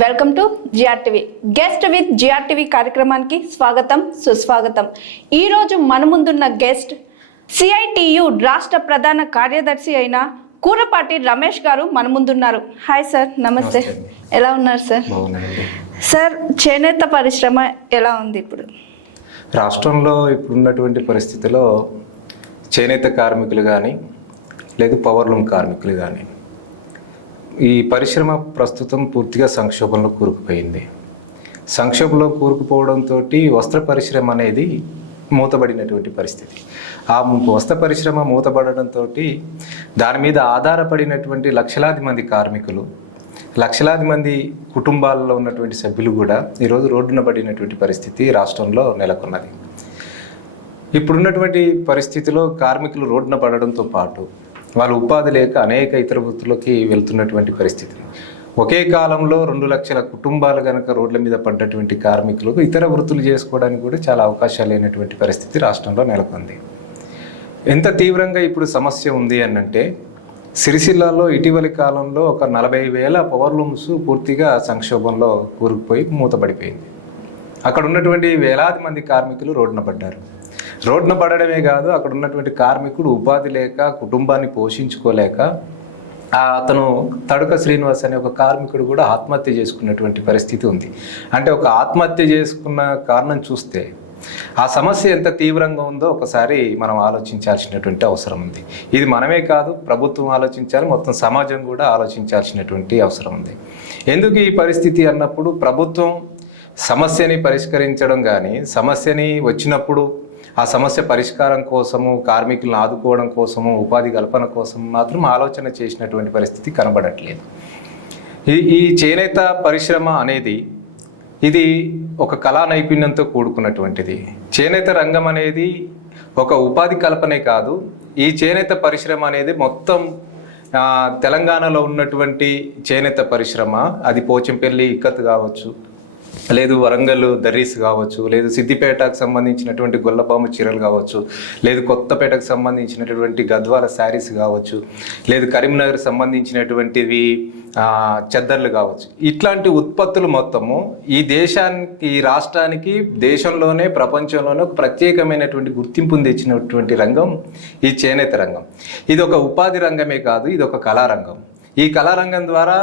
Welcome to GRTV. Guest with GRTV కార్యక్రమానికి స్వాగతం, సుస్వాగతం. ఈరోజు మన ముందున్న గెస్ట్ సిఐటియు రాష్ట్ర ప్రధాన కార్యదర్శి అయిన కూరపాటి రమేష్ గారు మన ముందున్నారు. హాయ్ సార్, నమస్తే. ఎలా ఉన్నారు సార్? సార్, చేనేత పరిశ్రమ ఎలా ఉంది ఇప్పుడు రాష్ట్రంలో? ఇప్పుడున్నటువంటి పరిస్థితిలో చేనేత కార్మికులు కానీ లేదు పవర్లూమ్ కార్మికులు కానీ ఈ పరిశ్రమ ప్రస్తుతం పూర్తిగా సంక్షోభంలో కూరుకుపోయింది. సంక్షోభంలో కూరుకుపోవడంతో వస్త్ర పరిశ్రమ అనేది మూతబడినటువంటి పరిస్థితి. ఆ వస్త్ర పరిశ్రమ మూతబడడంతో దాని మీద ఆధారపడినటువంటి లక్షలాది మంది కార్మికులు, లక్షలాది మంది కుటుంబాలలో ఉన్నటువంటి సభ్యులు కూడా ఈరోజు రోడ్డున పడినటువంటి పరిస్థితి రాష్ట్రంలో నెలకొన్నది. ఇప్పుడున్నటువంటి పరిస్థితిలో కార్మికులు రోడ్డున పడడంతో పాటు వాళ్ళు ఉపాధి లేక అనేక ఇతర వృత్తులకి వెళ్తున్నటువంటి పరిస్థితి. ఒకే కాలంలో 2 లక్షల కుటుంబాలు కనుక రోడ్ల మీద పడ్డటువంటి కార్మికులకు ఇతర వృత్తులు చేసుకోవడానికి కూడా చాలా అవకాశాలు లేనటువంటి పరిస్థితి రాష్ట్రంలో నెలకొంది. ఎంత తీవ్రంగా ఇప్పుడు సమస్య ఉంది అనంటే, సిరిసిల్లాలో ఇటీవలి కాలంలో ఒక 40,000 పవర్లూమ్స్ పూర్తిగా సంక్షోభంలో కూరుకుపోయి మూతపడిపోయింది. అక్కడ ఉన్నటువంటి వేలాది మంది కార్మికులు రోడ్డున పడ్డారు. రోడ్డున పడడమే కాదు, అక్కడ ఉన్నటువంటి కార్మికుడు ఉపాధి లేక కుటుంబాన్ని పోషించుకోలేక అతను తడుక శ్రీనివాస్ అనే ఒక కార్మికుడు కూడా ఆత్మహత్య చేసుకున్నటువంటి పరిస్థితి ఉంది. అంటే ఒక ఆత్మహత్య చేసుకున్న కారణం చూస్తే ఆ సమస్య ఎంత తీవ్రంగా ఉందో ఒకసారి మనం ఆలోచించాల్సినటువంటి అవసరం ఉంది. ఇది మనమే కాదు, ప్రభుత్వం ఆలోచించాలి, మొత్తం సమాజం కూడా ఆలోచించాల్సినటువంటి అవసరం ఉంది. ఎందుకు ఈ పరిస్థితి అన్నప్పుడు, ప్రభుత్వం సమస్యని పరిష్కరించడం కానీ, సమస్యని వచ్చినప్పుడు ఆ సమస్య పరిష్కారం కోసము, కార్మికులను ఆదుకోవడం కోసము, ఉపాధి కల్పన కోసం మాత్రం ఆలోచన చేసినటువంటి పరిస్థితి కనబడట్లేదు. ఈ చేనేత పరిశ్రమ అనేది ఇది ఒక కళా నైపుణ్యంతో కూడుకున్నటువంటిది. చేనేత రంగం అనేది ఒక ఉపాధి కల్పనే కాదు, ఈ చేనేత పరిశ్రమ అనేది మొత్తం తెలంగాణలో ఉన్నటువంటి చేనేత పరిశ్రమ, అది పోచంపల్లి ఇక్కత్ కావచ్చు, లేదు వరంగల్ దర్రీస్ కావచ్చు, లేదు సిద్దిపేటకు సంబంధించినటువంటి గొల్లపాము చీరలు కావచ్చు, లేదు కొత్తపేటకు సంబంధించినటువంటి గద్వాల శారీస్ కావచ్చు, లేదు కరీంనగర్ సంబంధించినటువంటివి చెద్దర్లు కావచ్చు. ఇట్లాంటి ఉత్పత్తులు మొత్తము ఈ దేశానికి, ఈ రాష్ట్రానికి, దేశంలోనే ప్రపంచంలోనే ఒక ప్రత్యేకమైనటువంటి గుర్తింపును తెచ్చినటువంటి రంగం ఈ చేనేత రంగం. ఇది ఒక ఉపాధి రంగమే కాదు, ఇది ఒక కళారంగం. ఈ కళారంగం ద్వారా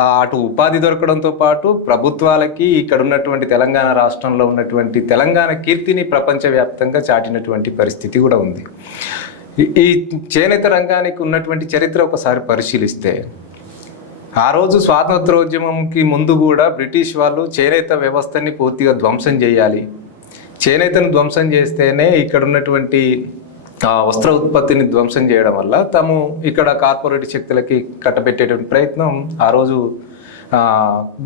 అటు ఉపాధి దొరకడంతో పాటు ప్రభుత్వాలకి ఇక్కడ ఉన్నటువంటి తెలంగాణ రాష్ట్రంలో ఉన్నటువంటి తెలంగాణ కీర్తిని ప్రపంచవ్యాప్తంగా చాటినటువంటి పరిస్థితి కూడా ఉంది. ఈ చేనేత రంగానికి ఉన్నటువంటి చరిత్ర ఒకసారి పరిశీలిస్తే, ఆ రోజు స్వాతంత్రోద్యమంకి ముందు కూడా బ్రిటిష్ వాళ్ళు చేనేత వ్యవస్థని పూర్తిగా ధ్వంసం చేయాలి, చేనేతను ధ్వంసం చేస్తేనే ఇక్కడ ఉన్నటువంటి వస్త్ర ఉత్పత్తిని ధ్వంసం చేయడం వల్ల తాము ఇక్కడ కార్పొరేట్ శక్తులకి కట్టబెట్టేటువంటి ప్రయత్నం ఆ రోజు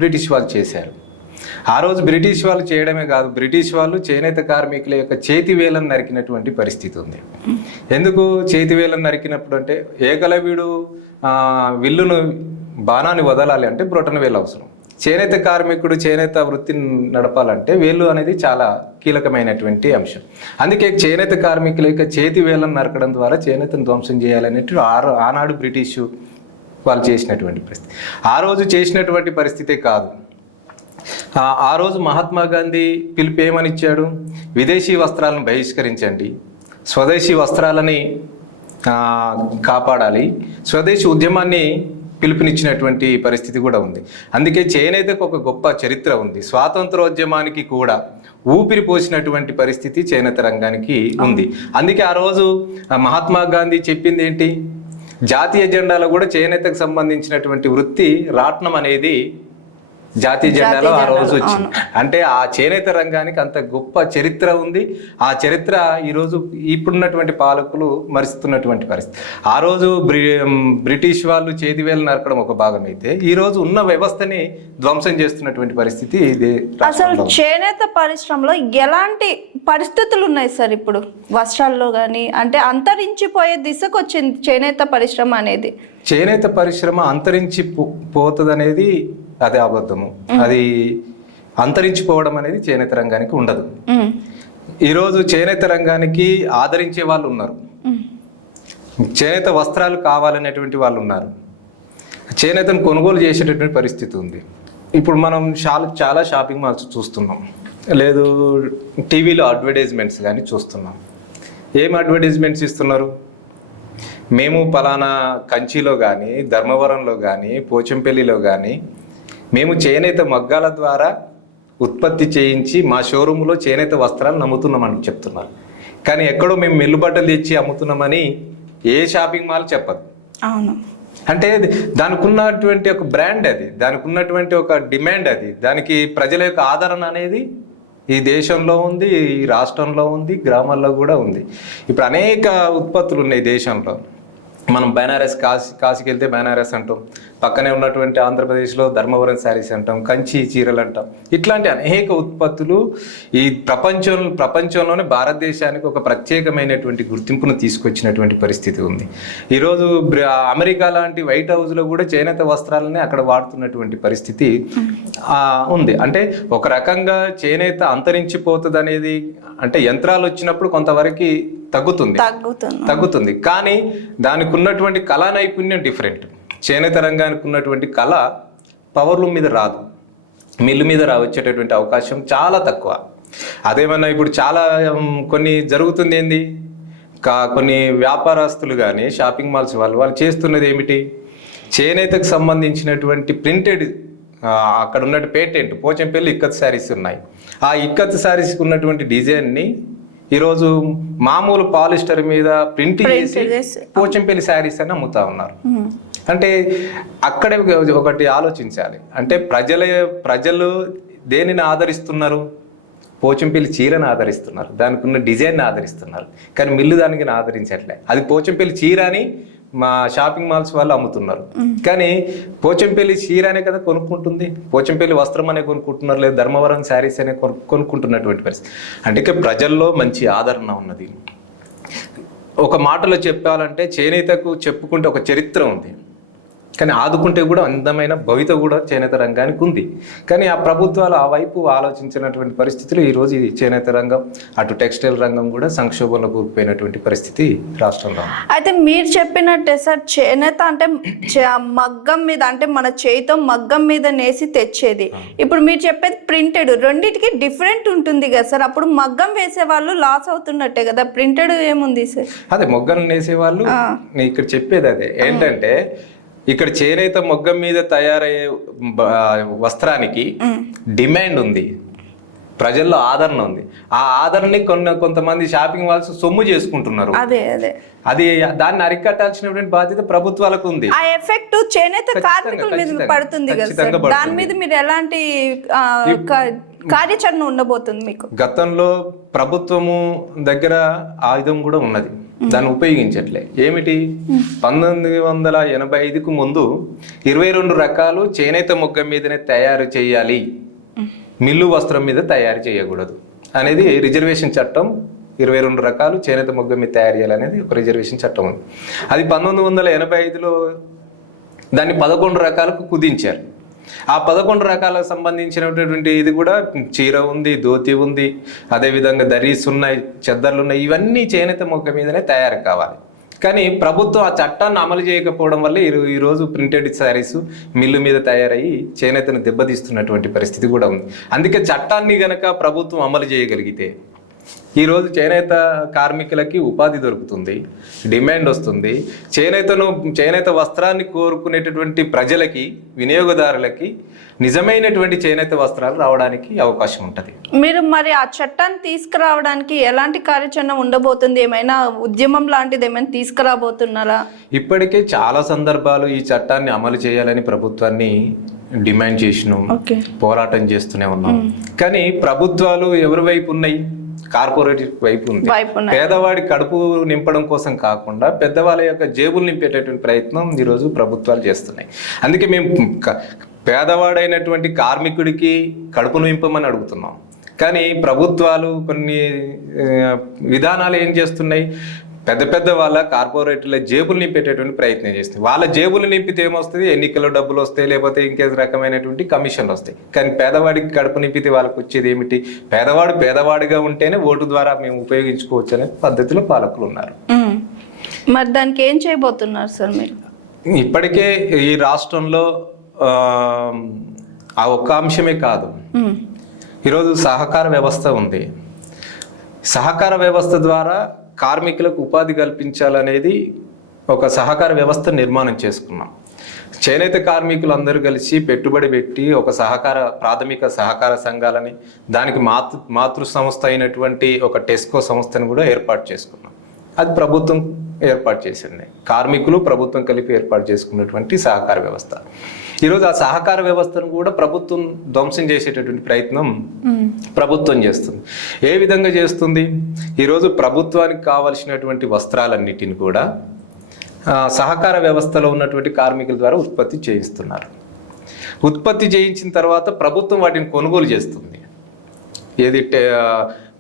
బ్రిటిష్ వాళ్ళు చేశారు. ఆ రోజు బ్రిటిష్ వాళ్ళు చేయడమే కాదు, బ్రిటిష్ వాళ్ళు చేనేత కార్మికుల యొక్క చేతి వేలను నరికినటువంటి పరిస్థితి ఉంది. ఎందుకు చేతి వేలను నరికినప్పుడు అంటే, ఏకలవ్యుడు విల్లును బాణాన్ని వదలాలి అంటే బ్రొటన వేలు అవసరం. చేనేత కార్మికుడు చేనేత వృత్తిని నడపాలంటే వేలు అనేది చాలా కీలకమైనటువంటి అంశం. అందుకే చేనేత కార్మికుల యొక్క చేతి వేలను నరకడం ద్వారా చేనేతను ధ్వంసం చేయాలనేది ఆనాడు బ్రిటిష్ వాళ్ళు చేసినటువంటి పరిస్థితి. ఆ రోజు చేసినటువంటి పరిస్థితే కాదు, ఆ రోజు మహాత్మా గాంధీ పిలుపు ఏమని ఇచ్చాడు? విదేశీ వస్త్రాలను బహిష్కరించండి, స్వదేశీ వస్త్రాలని కాపాడాలి, స్వదేశీ ఉద్యమాన్ని పిలుపునిచ్చినటువంటి పరిస్థితి కూడా ఉంది. అందుకే చేనేతకు ఒక గొప్ప చరిత్ర ఉంది. స్వాతంత్రోద్యమానికి కూడా ఊపిరి పోసినటువంటి పరిస్థితి చేనేత రంగానికి ఉంది. అందుకే ఆ రోజు మహాత్మా గాంధీ చెప్పింది ఏంటి? జాతీయ జెండాలో కూడా చేనేతకు సంబంధించినటువంటి వృత్తి రాట్నం అనేది జాతీయ జెండాలో ఆ రోజు వచ్చింది. అంటే ఆ చేనేత రంగానికి అంత గొప్ప చరిత్ర ఉంది. ఆ చరిత్ర ఈరోజు ఇప్పుడున్నటువంటి పాలకులు మరిస్తున్నటువంటి పరిస్థితి. ఆ రోజు బ్రిటిష్ వాళ్ళు చేతివేలు నరకడం ఒక భాగం అయితే, ఈ రోజు ఉన్న వ్యవస్థని ధ్వంసం చేస్తున్నటువంటి పరిస్థితి ఇది. అసలు చేనేత పరిశ్రమలో ఎలాంటి పరిస్థితులు ఉన్నాయి సార్ ఇప్పుడు వస్త్రాల్లో కానీ? అంటే అంతరించిపోయే దిశకు వచ్చింది చేనేత పరిశ్రమ అనేది. చేనేత పరిశ్రమ అంతరించి పోతుంది అనేది అదే అబద్ధము. అది అంతరించిపోవడం అనేది చేనేత రంగానికి ఉండదు. ఈరోజు చేనేత రంగానికి ఆదరించే వాళ్ళు ఉన్నారు, చేనేత వస్త్రాలు కావాలనేటువంటి వాళ్ళు ఉన్నారు, చేనేతను కొనుగోలు చేసేటటువంటి పరిస్థితి ఉంది. ఇప్పుడు మనం చాలా షాపింగ్ మాల్స్ చూస్తున్నాం, లేదు టీవీలో అడ్వర్టైజ్మెంట్స్ కానీ చూస్తున్నాం. ఏం అడ్వర్టైజ్మెంట్స్ ఇస్తున్నారు? మేము పలానా కంచిలో కానీ, ధర్మవరంలో కానీ, పోచంపల్లిలో కానీ మేము చేనేత మగ్గాల ద్వారా ఉత్పత్తి చేయించి మా షోరూంలో చేనేత వస్త్రాలను అమ్ముతున్నామని చెప్తున్నారు. కానీ ఎక్కడో మేము మిల్లు బట్టలు తెచ్చి అమ్ముతున్నామని ఏ షాపింగ్ మాల్ చెప్పదు. అవును. అంటే దానికి ఉన్నటువంటి ఒక బ్రాండ్ అది, దానికి ఉన్నటువంటి ఒక డిమాండ్ అది, దానికి ప్రజల యొక్క ఆదరణ అనేది ఈ దేశంలో ఉంది, ఈ రాష్ట్రంలో ఉంది, గ్రామాల్లో కూడా ఉంది. ఇప్పుడు అనేక ఉత్పత్తులు ఉన్నాయి దేశంలో. మనం బెనారస్ కాశీకి వెళ్తే బెనారస్ అంటాం, పక్కనే ఉన్నటువంటి ఆంధ్రప్రదేశ్లో ధర్మవరం శారీస్ అంటాం, కంచి చీరలు అంటాం. ఇట్లాంటి అనేక ఉత్పత్తులు ఈ ప్రపంచంలోనే భారతదేశానికి ఒక ప్రత్యేకమైనటువంటి గుర్తింపును తీసుకొచ్చినటువంటి పరిస్థితి ఉంది. ఈరోజు అమెరికా లాంటి వైట్ హౌస్లో కూడా చేనేత వస్త్రాలని అక్కడ వాడుతున్నటువంటి పరిస్థితి ఉంది. అంటే ఒక రకంగా చేనేత అంతరించిపోతుంది అనేది, అంటే యంత్రాలు వచ్చినప్పుడు కొంతవరకు తగ్గుతుంది, కానీ దానికి ఉన్నటువంటి కళా నైపుణ్యం డిఫరెంట్. చేనేత రంగానికి ఉన్నటువంటి కళ పవర్లూమ్ మీద రాదు, మిల్లు మీద వచ్చేటటువంటి అవకాశం చాలా తక్కువ. అదేమన్నా ఇప్పుడు చాలా కొన్ని జరుగుతుంది ఏంది, కొన్ని వ్యాపారస్తులు కానీ షాపింగ్ మాల్స్ వాళ్ళు చేస్తున్నది ఏమిటి, చేనేతకు సంబంధించినటువంటి ప్రింటెడ్ అక్కడ ఉన్నట్టు పేటెంట్ పోచంపల్లి ఇక్కత్ శారీస్ ఉన్నాయి. ఆ ఇక్కత్ శారీస్కి ఉన్నటువంటి డిజైన్ని ఈరోజు మామూలు పాలిస్టర్ మీద ప్రింట్ చేసి పోచంపల్లి శారీస్ అని అమ్ముతా ఉన్నారు. అంటే అక్కడే ఒకటి ఆలోచించాలి. అంటే ప్రజలు దేనిని ఆదరిస్తున్నారు? పోచంపల్లి చీరను ఆదరిస్తున్నారు, దానికి ఉన్న డిజైన్ని ఆదరిస్తున్నారు. కానీ మిల్లు దానికి ఆదరించట్లే. అది పోచంపల్లి చీర అని మా షాపింగ్ మాల్స్ వాళ్ళు అమ్ముతున్నారు. కానీ పోచంపల్లి చీర అనే కదా కొనుక్కుంటుంది, పోచంపల్లి వస్త్రం అనే కొనుక్కుంటున్నారు, లేదా ధర్మవరం శారీస్ అనే కొనుక్కుంటున్నటువంటి పరిస్థితి. అంటే ప్రజల్లో మంచి ఆదరణ ఉన్నది. ఒక మాటలో చెప్పాలంటే చేనేతకు చెప్పుకుంటే ఒక చరిత్ర ఉంది, కానీ ఆదుకుంటే కూడా అందమైన భవిత కూడా చేనేత రంగానికి ఉంది. కానీ ఆ ప్రభుత్వాలు ఆ వైపు ఆలోచించినటువంటి పరిస్థితులు ఈరోజు ఈ చేనేత రంగం, అటు టెక్స్టైల్ రంగం కూడా సంక్షోభంలో కూరుకుపోయినటువంటి పరిస్థితి రాష్ట్రంలో. అయితే మీరు చెప్పినట్టే సార్, చేనేత అంటే మగ్గం మీద, అంటే మన చేతితో మగ్గం మీద నేసి తెచ్చేది. ఇప్పుడు మీరు చెప్పేది ప్రింటెడ్, రెండింటికి డిఫరెంట్ ఉంటుంది కదా సార్. అప్పుడు మగ్గం వేసే వాళ్ళు లాస్ అవుతున్నట్టే కదా, ప్రింటెడ్ ఏముంది సార్? అదే మొగ్గలు నేసే వాళ్ళు ఇక్కడ చెప్పేది అదే ఏంటంటే, ఇక్కడ చేనేత మొగ్గం మీద తయారయ్యే వస్త్రానికి డిమాండ్ ఉంది, ప్రజల్లో ఆదరణ ఉంది. ఆ ఆదరణని కొంతమంది షాపింగ్ మాల్స్ సొమ్ము చేసుకుంటున్నారు. అది దాన్ని అరికట్టాల్సినటువంటి బాధ్యత ప్రభుత్వాలకు ఉంది. ఆ ఎఫెక్ట్ చేనేత కార్మికుల మీద పడుతుంది కదా సార్. దాని మీద మీరు ఎలాంటి కార్యాచరణ ఉండబోతుంది మీకు? గతంలో ప్రభుత్వము దగ్గర ఆయుధం కూడా ఉన్నది, దాన్ని ఉపయోగించట్లే. ఏమిటి? 1985కు ముందు 22 రకాలు చేనేత మొగ్గం మీదనే తయారు చేయాలి, మిల్లు వస్త్రం మీద తయారు చేయకూడదు అనేది రిజర్వేషన్ చట్టం. 22 రకాలు చేనేత మొగ్గం మీద తయారు చేయాలనేది ఒక రిజర్వేషన్ చట్టం ఉంది. అది 1985లో దాన్ని 11 రకాలకు కుదించారు. ఆ 11 రకాలకు సంబంధించినటువంటి ఇది కూడా చీర ఉంది, ధోతి ఉంది, అదేవిధంగా దరీస్ ఉన్నాయి, చెద్దర్లు ఉన్నాయి. ఇవన్నీ చేనేత మొగ్గ మీదనే తయారు కావాలి. కానీ ప్రభుత్వం ఆ చట్టాన్ని అమలు చేయకపోవడం వల్ల ఈరోజు ప్రింటెడ్ శారీస్ మిల్లు మీద తయారయ్యి చేనేతను దెబ్బతీస్తున్నటువంటి పరిస్థితి కూడా ఉంది. అందుకే చట్టాన్ని గనక ప్రభుత్వం అమలు చేయగలిగితే ఈరోజు చేనేత కార్మికులకి ఉపాధి దొరుకుతుంది, డిమాండ్ వస్తుంది. చేనేత వస్త్రాన్ని కోరుకునేటటువంటి ప్రజలకి, వినియోగదారులకి నిజమైనటువంటి చేనేత వస్త్రాలు రావడానికి అవకాశం ఉంటుంది. మీరు మరి ఆ చట్టాన్ని తీసుకురావడానికి ఎలాంటి కార్యాచరణ ఉండబోతుంది? ఏమైనా ఉద్యమం లాంటిది ఏమైనా తీసుకురాబోతున్నారా? ఇప్పటికే చాలా సందర్భాలు ఈ చట్టాన్ని అమలు చేయాలని ప్రభుత్వాన్ని డిమాండ్ చేసినాం, పోరాటం చేస్తూనే ఉన్నాం. కానీ ప్రభుత్వాలు ఎవరి వైపు ఉన్నాయి? కార్పొరేట్ వైపు ఉంది. పేదవాడి కడుపు నింపడం కోసం కాకుండా పెద్దవాళ్ళ యొక్క జేబులు నింపేటటువంటి ప్రయత్నం ఈరోజు ప్రభుత్వాలు చేస్తున్నాయి. అందుకే మేము పేదవాడైనటువంటి కార్మికుడికి కడుపు నింపమని అడుగుతున్నాం. కానీ ప్రభుత్వాలు కొన్ని విధానాలు ఏం చేస్తున్నాయి? పెద్ద వాళ్ళ కార్పొరేట్ల జేబులు నింపేటటువంటి ప్రయత్నం చేస్తుంది. వాళ్ళ జేబులు నింపితే ఏమొస్తుంది? ఎన్నికల్లో డబ్బులు వస్తాయి, లేకపోతే ఇంకే రకమైనటువంటి కమిషన్లు వస్తాయి. కానీ పేదవాడికి కడుపు నింపితే వాళ్ళకి వచ్చేది ఏమిటి? పేదవాడిగా ఉంటేనే ఓటు ద్వారా మేము ఉపయోగించుకోవచ్చు అనే పద్ధతిలో పాలకులు ఉన్నారు. మరి దానికి ఏం చేయబోతున్నారు సార్ మీరు? ఇప్పటికే ఈ రాష్ట్రంలో ఆ ఒక్క అంశమే కాదు. ఈరోజు సహకార వ్యవస్థ ఉంది. సహకార వ్యవస్థ ద్వారా కార్మికులకు ఉపాధి కల్పించాలనేది ఒక సహకార వ్యవస్థ నిర్మాణం చేసుకున్నాం. చేనేత కార్మికులు అందరూ కలిసి పెట్టుబడి పెట్టి ఒక ప్రాథమిక సహకార సంఘాలని, దానికి మాతృ సంస్థ అయినటువంటి ఒక టెస్కో సంస్థను కూడా ఏర్పాటు చేసుకున్నాం. అది ప్రభుత్వం ఏర్పాటు చేసింది. కార్మికులు ప్రభుత్వం కలిపి ఏర్పాటు చేసుకున్నటువంటి సహకార వ్యవస్థ. ఈరోజు ఆ సహకార వ్యవస్థను కూడా ప్రభుత్వం ధ్వంసం చేసేటటువంటి ప్రయత్నం ప్రభుత్వం చేస్తుంది. ఏ విధంగా చేస్తుంది? ఈరోజు ప్రభుత్వానికి కావలసినటువంటి వస్త్రాలన్నిటిని కూడా సహకార వ్యవస్థలో ఉన్నటువంటి కార్మికుల ద్వారా ఉత్పత్తి చేయిస్తున్నారు. ఉత్పత్తి చేయించిన తర్వాత ప్రభుత్వం వాటిని కొనుగోలు చేస్తుంది. ఏది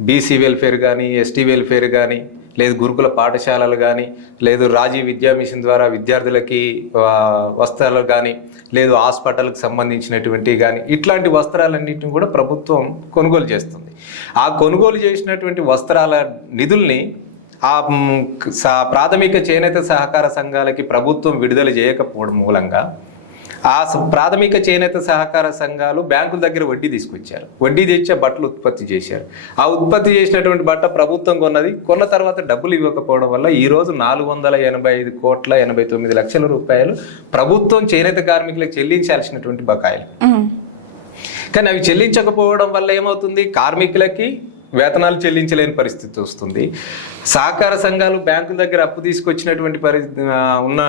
బీసీ వెల్ఫేర్ కానీ, ఎస్టీ వెల్ఫేర్ కానీ, లేదు గురుకుల పాఠశాలలు కానీ, లేదు రాజీవ్ విద్యా మిషన్ ద్వారా విద్యార్థులకి వస్త్రాలు కానీ, లేదు హాస్పిటల్కి సంబంధించినటువంటివి కానీ, ఇట్లాంటి వస్త్రాలన్నింటిని కూడా ప్రభుత్వం కొనుగోలు చేస్తుంది. ఆ కొనుగోలు చేసినటువంటి వస్త్రాల నిధుల్ని ఆ ప్రాథమిక చేనేత సహకార సంఘాలకి ప్రభుత్వం విడుదల చేయకపోవడం మూలంగా ఆ ప్రాథమిక చేనేత సహకార సంఘాలు బ్యాంకుల దగ్గర వడ్డీ తీసుకొచ్చారు. వడ్డీ తెచ్చే బట్టలు ఉత్పత్తి చేశారు. ఆ ఉత్పత్తి చేసినటువంటి బట్ట ప్రభుత్వం కొన్న తర్వాత డబ్బులు ఇవ్వకపోవడం వల్ల ఈరోజు 485,89,00,000 రూపాయలు ప్రభుత్వం చేనేత కార్మికులకు చెల్లించాల్సినటువంటి బకాయిలు. కానీ అవి చెల్లించకపోవడం వల్ల ఏమవుతుంది? కార్మికులకి వేతనాలు చెల్లించలేని పరిస్థితి వస్తుంది. సహకార సంఘాలు బ్యాంకుల దగ్గర అప్పు తీసుకొచ్చినటువంటి ఉన్న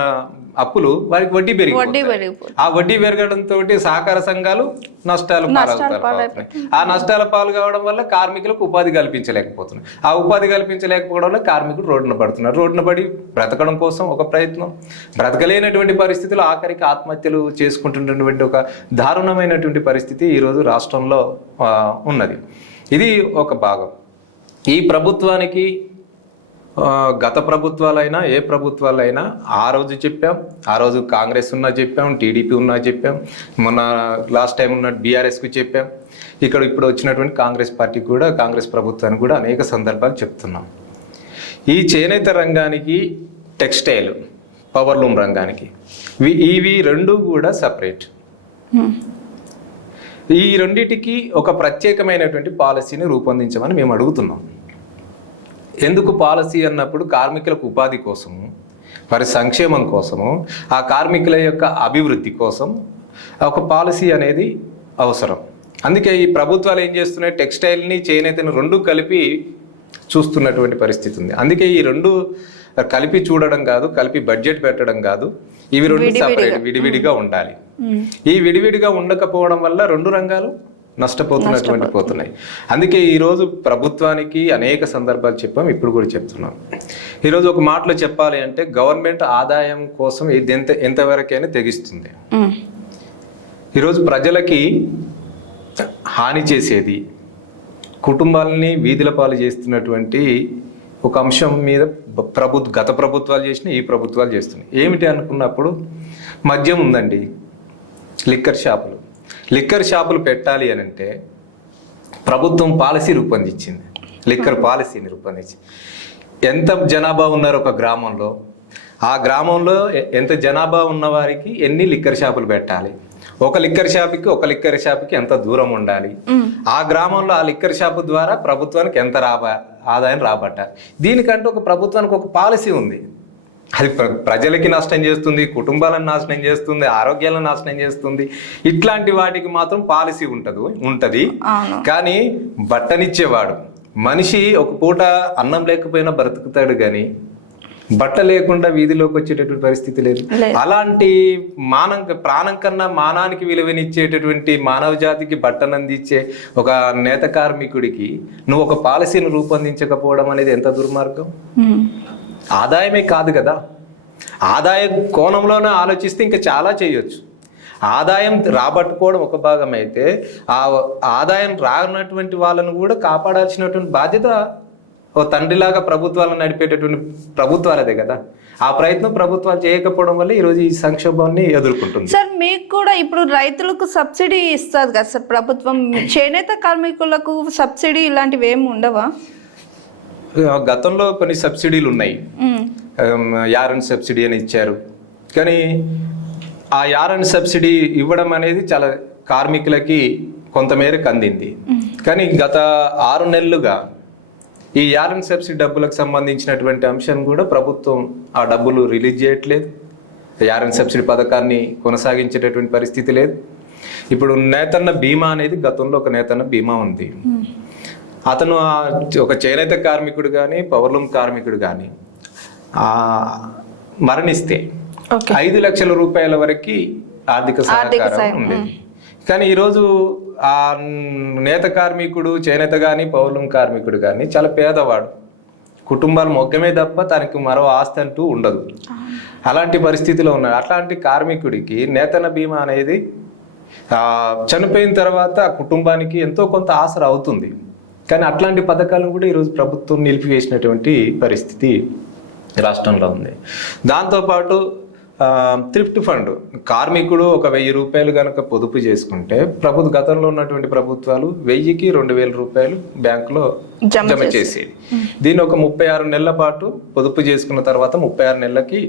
అప్పులు వారికి వడ్డీ పెరిగిపోతుంది. ఆ వడ్డీ పెరగడంతో సహకార సంఘాలు నష్టాలు పాలవుతారు. ఆ నష్టాల పాలు కావడం వల్ల కార్మికులకు ఉపాధి కల్పించలేకపోతున్నారు. ఆ ఉపాధి కల్పించలేకపోవడం వల్ల కార్మికులు రోడ్డున పడుతున్నారు. రోడ్డున పడి బ్రతకడం కోసం ఒక ప్రయత్నం, బ్రతకలేనటువంటి పరిస్థితులు ఆఖరికి ఆత్మహత్యలు చేసుకుంటున్నటువంటి ఒక దారుణమైనటువంటి పరిస్థితి ఈరోజు రాష్ట్రంలో ఉన్నది. ఇది ఒక భాగం. ఈ ప్రభుత్వానికి గత ప్రభుత్వాలైనా ఏ ప్రభుత్వాలైనా ఆ రోజు చెప్పాం, ఆ రోజు కాంగ్రెస్ ఉన్నా చెప్పాం, టీడీపీ ఉన్నా చెప్పాం, మొన్న లాస్ట్ టైం ఉన్న బీఆర్ఎస్కి చెప్పాం, ఇప్పుడు వచ్చినటువంటి కాంగ్రెస్ పార్టీకి కూడా, కాంగ్రెస్ ప్రభుత్వానికి కూడా అనేక సందర్భాలు చెప్తున్నాం. ఈ చేనేత రంగానికి, టెక్స్టైల్, పవర్లూమ్ రంగానికి ఇవి రెండు కూడా సపరేట్. ఈ రెండిటికి ఒక ప్రత్యేకమైనటువంటి పాలసీని రూపొందించమని మేము అడుగుతున్నాం. ఎందుకు పాలసీ అన్నప్పుడు కార్మికులకు ఉపాధి కోసము, వారి సంక్షేమం కోసము, ఆ కార్మికుల యొక్క అభివృద్ధి కోసం ఒక పాలసీ అనేది అవసరం. అందుకే ఈ ప్రభుత్వాలు ఏం చేస్తున్నాయి? టెక్స్టైల్ని, చేనేతను రెండు కలిపి చూస్తున్నటువంటి పరిస్థితి ఉంది. అందుకే ఈ రెండు కలిపి చూడడం కాదు, కలిపి బడ్జెట్ పెట్టడం కాదు, ఇవి రెండు సపరేట్ విడివిడిగా ఉండాలి. ఈ విడివిడిగా ఉండకపోవడం వల్ల రెండు రంగాలు పోతున్నాయి. అందుకే ఈరోజు ప్రభుత్వానికి అనేక సందర్భాలు చెప్పాం, ఇప్పుడు కూడా చెప్తున్నాం. ఈరోజు ఒక మాటలో చెప్పాలి అంటే గవర్నమెంట్ ఆదాయం కోసం ఇది ఎంతవరకైనా తెగిస్తుంది. ఈరోజు ప్రజలకి హాని చేసేది, కుటుంబాలని వీధుల పాలు చేస్తున్నటువంటి ఒక అంశం మీద గత ప్రభుత్వాలు చేసిన, ఈ ప్రభుత్వాలు చేస్తున్నాయి. ఏమిటి అనుకున్నప్పుడు మద్యం ఉందండి, లిక్కర్ షాపులు పెట్టాలి అని అంటే ప్రభుత్వం పాలసీ రూపొందించింది, లిక్కర్ పాలసీని రూపొందించి ఎంత జనాభా ఉన్నారు ఒక గ్రామంలో, ఆ గ్రామంలో ఎంత జనాభా ఉన్న వారికి ఎన్ని లిక్కర్ షాపులు పెట్టాలి, ఒక లిక్కర్ షాపుకి ఎంత దూరం ఉండాలి, ఆ గ్రామంలో ఆ లిక్కర్ షాపు ద్వారా ప్రభుత్వానికి ఎంత ఆదాయం రాబట్టాలి. దీనికంటే ఒక ప్రభుత్వానికి ఒక పాలసీ ఉంది. అది ప్రజలకి నష్టం చేస్తుంది, కుటుంబాలను నాశనం చేస్తుంది, ఆరోగ్యాలను నాశనం చేస్తుంది. ఇట్లాంటి వాటికి మాత్రం పాలసీ ఉంటది. కానీ బట్టనిచ్చేవాడు మనిషి ఒక పూట అన్నం లేకపోయినా బ్రతుకుతాడు, కానీ బట్ట లేకుండా వీధిలోకి వచ్చేటటువంటి పరిస్థితి లేదు. అలాంటి ప్రాణం కన్నా మానానికి విలువనిచ్చేటటువంటి మానవ జాతికి బట్టనందించే ఒక నేత కార్మికుడికి నువ్వు ఒక పాలసీని రూపొందించకపోవడం అనేది ఎంత దుర్మార్గం. ఆదాయమే కాదు కదా, ఆదాయ కోణంలోనే ఆలోచిస్తే ఇంకా చాలా చేయొచ్చు. ఆదాయం రాబట్టుకోవడం ఒక భాగం అయితే, ఆ ఆదాయం రానటువంటి వాళ్ళను కూడా కాపాడాల్సినటువంటి బాధ్యత ఓ తండ్రిలాగా ప్రభుత్వాలను నడిపేటటువంటి ప్రభుత్వాలదే కదా. ఆ ప్రయత్నం ప్రభుత్వాలు చేయకపోవడం వల్ల ఈరోజు ఈ సంక్షోభాన్ని ఎదుర్కొంటుంది. సార్, మీకు కూడా ఇప్పుడు రైతులకు సబ్సిడీ ఇస్తుంది కదా సార్ ప్రభుత్వం, చేనేత కార్మికులకు సబ్సిడీ ఇలాంటివి ఏమి ఉండవా? గతంలో కొన్ని సబ్సిడీలు ఉన్నాయి, యారన్ సబ్సిడీ అని ఇచ్చారు. కానీ ఆ యారన్ సబ్సిడీ ఇవ్వడం అనేది చాలా కార్మికులకి కొంతమేరకు అందింది. కానీ గత 6 నెలలుగా ఈ యారన్ సబ్సిడీ డబ్బులకు సంబంధించినటువంటి అంశం కూడా ప్రభుత్వం ఆ డబ్బులు రిలీజ్ చేయట్లేదు. యారన్ సబ్సిడీ పథకాన్ని కొనసాగించేటటువంటి పరిస్థితి లేదు. ఇప్పుడు నేతన్న బీమా అనేది, గతంలో ఒక నేతన్న బీమా ఉంది. అతను ఒక చేనేత కార్మికుడు కానీ పవర్లూమ్ కార్మికుడు కానీ మరణిస్తే 5 లక్షల రూపాయల వరకు ఆర్థిక సహకారం ఉండేది. కానీ ఈరోజు ఆ నేత కార్మికుడు, చేనేత కానీ పౌర్ణం కార్మికుడు కానీ చాలా పేదవాడు, కుటుంబాలు మొగ్గమే తప్ప తనకి మరో ఆస్తి అంటూ ఉండదు. అలాంటి పరిస్థితిలో ఉన్నాడు. అట్లాంటి కార్మికుడికి నేతన బీమా అనేది చనిపోయిన తర్వాత ఆ కుటుంబానికి ఎంతో కొంత ఆసరా అవుతుంది. కానీ అట్లాంటి పథకాలను కూడా ఈరోజు ప్రభుత్వం నిలిపివేసినటువంటి పరిస్థితి రాష్ట్రంలో ఉంది. దాంతోపాటు థ్రిఫ్ట్ ఫండ్, కార్మికుడు ఒక 1000 రూపాయలు కనుక పొదుపు చేసుకుంటే గతంలో ఉన్నటువంటి ప్రభుత్వాలు 1000కి 2000 రూపాయలు బ్యాంకులో జమ చేసేది. దీన్ని ఒక 36 నెలల పాటు పొదుపు చేసుకున్న తర్వాత 36 నెలలకి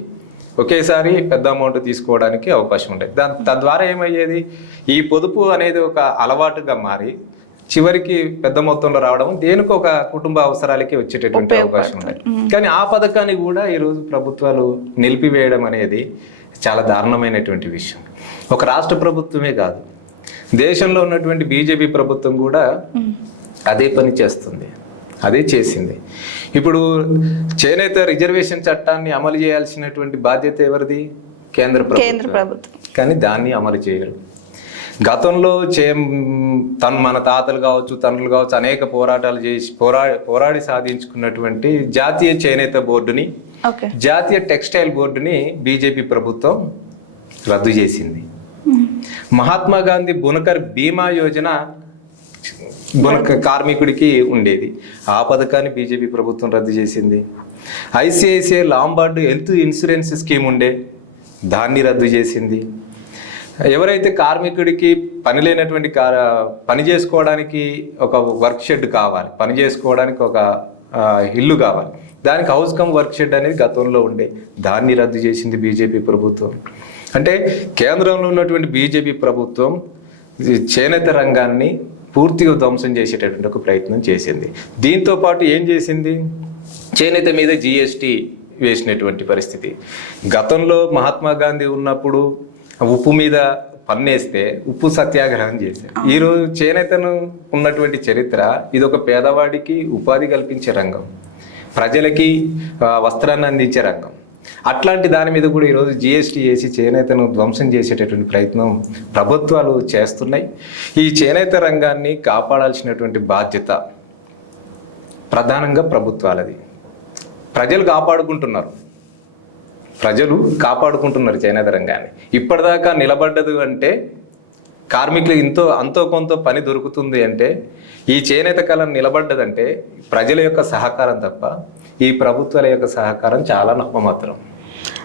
ఒకేసారి పెద్ద అమౌంట్ తీసుకోవడానికి అవకాశం ఉండేది. తద్వారా ఏమయ్యేది, ఈ పొదుపు అనేది ఒక అలవాటుగా మారి చివరికి పెద్ద మొత్తంలో రావడం, దేనికి ఒక కుటుంబ అవసరాలకి వచ్చేటటువంటి అవకాశం ఉంది. కానీ ఆ పథకాన్ని కూడా ఈరోజు ప్రభుత్వాలు నిలిపివేయడం అనేది చాలా దారుణమైనటువంటి విషయం. ఒక రాష్ట్ర ప్రభుత్వమే కాదు, దేశంలో ఉన్నటువంటి బీజేపీ ప్రభుత్వం కూడా అదే పని చేస్తుంది, అదే చేసింది. ఇప్పుడు చేనేత రిజర్వేషన్ చట్టాన్ని అమలు చేయాల్సినటువంటి బాధ్యత ఎవరిది? కేంద్ర ప్రభుత్వం. కానీ దాన్ని అమలు చేయరు. గతంలో మన తాతలు కావచ్చు, తండ్రులు కావచ్చు, అనేక పోరాటాలు చేసి పోరాడి సాధించుకున్నటువంటి జాతీయ చేనేత బోర్డుని, జాతీయ టెక్స్టైల్ బోర్డుని బీజేపీ ప్రభుత్వం రద్దు చేసింది. మహాత్మా గాంధీ బునకర్ బీమా యోజన కార్మికుడికి ఉండేది, ఆ పథకాన్ని బీజేపీ ప్రభుత్వం రద్దు చేసింది. ICICI Lombard health insurance scheme ఉండే, దాన్ని రద్దు చేసింది. ఎవరైతే కార్మికుడికి పని లేనటువంటి పని చేసుకోవడానికి ఒక వర్క్ షెడ్ కావాలి, పని చేసుకోవడానికి ఒక ఇల్లు కావాలి, దానికి హౌస్ కమ్ వర్క్ షెడ్ అనేది గతంలో ఉండే, దాన్ని రద్దు చేసింది బీజేపీ ప్రభుత్వం. అంటే కేంద్రంలో ఉన్నటువంటి బీజేపీ ప్రభుత్వం చేనేత రంగాన్ని పూర్తిగా ధ్వంసం చేసేటటువంటి ఒక ప్రయత్నం చేసింది. దీంతో పాటు ఏం చేసింది, చేనేత మీద జిఎస్టీ వేసినటువంటి పరిస్థితి. గతంలో మహాత్మా గాంధీ ఉన్నప్పుడు ఉప్పు మీద పన్నేస్తే ఉప్పు సత్యాగ్రహం చేశారు. ఈరోజు చేనేతను ఉన్నటువంటి చరిత్ర, ఇది ఒక పేదవాడికి ఉపాధి కల్పించే రంగం, ప్రజలకి వస్త్రాన్ని అందించే రంగం. అట్లాంటి దాని మీద కూడా ఈరోజు జిఎస్టీ వేసి చేనేతను ధ్వంసం చేసేటటువంటి ప్రయత్నం ప్రభుత్వాలు చేస్తున్నాయి. ఈ చేనేత రంగాన్ని కాపాడాల్సినటువంటి బాధ్యత ప్రధానంగా ప్రభుత్వాలది. ప్రజలు కాపాడుకుంటున్నారు చేనేత రంగాన్ని. ఇప్పటిదాకా నిలబడ్డదు అంటే, కార్మికులు అంతో కొంత పని దొరుకుతుంది అంటే, ఈ చేనేత కళ నిలబడ్డదంటే ప్రజల యొక్క సహకారం తప్ప ఈ ప్రభుత్వాల యొక్క సహకారం చాలా నామమాత్రం.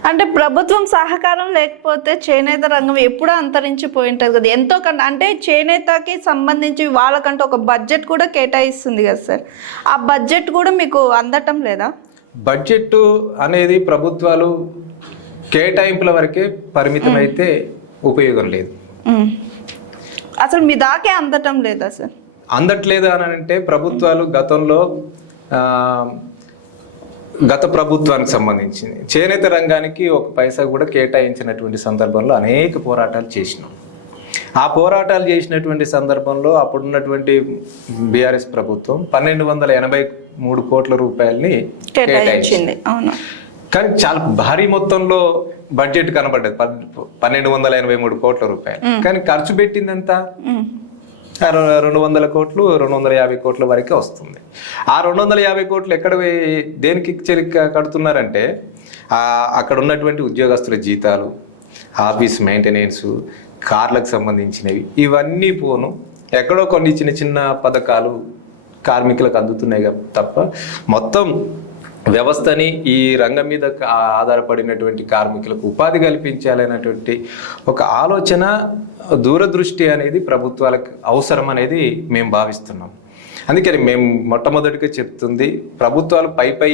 అంటే ప్రభుత్వం సహకారం లేకపోతే చేనేత రంగం ఎప్పుడూ అంతరించిపోయి ఉంటుంది కదా. ఎంతో అంటే చేనేతకి సంబంధించి వాళ్ళకంటే ఒక బడ్జెట్ కూడా కేటాయిస్తుంది కదా సార్, ఆ బడ్జెట్ కూడా మీకు అందటం లేదా? బడ్జెట్ అనేది ప్రభుత్వాలు కేటాయింపుల వరకే పరిమితం అయితే ఉపయోగం లేదు. అసలు మీ దాకే అందటం లేదా సార్? అందట్లేదు అని అంటే ప్రభుత్వాలు గత ప్రభుత్వానికి సంబంధించింది చేనేత రంగానికి ఒక పైసా కూడా కేటాయించినటువంటి సందర్భంలో అనేక పోరాటాలు చేసినాం. ఆ పోరాటాలు చేసినటువంటి సందర్భంలో అప్పుడున్నటువంటి బీఆర్ఎస్ ప్రభుత్వం 1283 కోట్ల రూపాయలని కేటాయించింది. కానీ చాలా భారీ మొత్తంలో బడ్జెట్ కనబడ్డది, 1283 కోట్ల రూపాయలు. కానీ ఖర్చు పెట్టిందంతా 200 కోట్లు, 250 కోట్ల వరకే వస్తుంది. ఆ 250 కోట్లు దేనికి కడుతున్నారంటే, అక్కడ ఉన్నటువంటి ఉద్యోగస్తుల జీతాలు, ఆఫీస్ మెయింటెనెన్స్, కార్లకు సంబంధించినవి, ఇవన్నీ పోను ఎక్కడో కొన్ని చిన్న పథకాలు కార్మికులకు అందుతున్నాయి తప్ప మొత్తం వ్యవస్థని, ఈ రంగం మీద ఆధారపడినటువంటి కార్మికులకు ఉపాధి కల్పించాలనేటువంటి ఒక ఆలోచన, దూరదృష్టి అనేది ప్రభుత్వాలకు అవసరం అనేది మేము భావిస్తున్నాం. అందుకని మేము మొట్టమొదటిగా చెప్తుంది, ప్రభుత్వాలు పై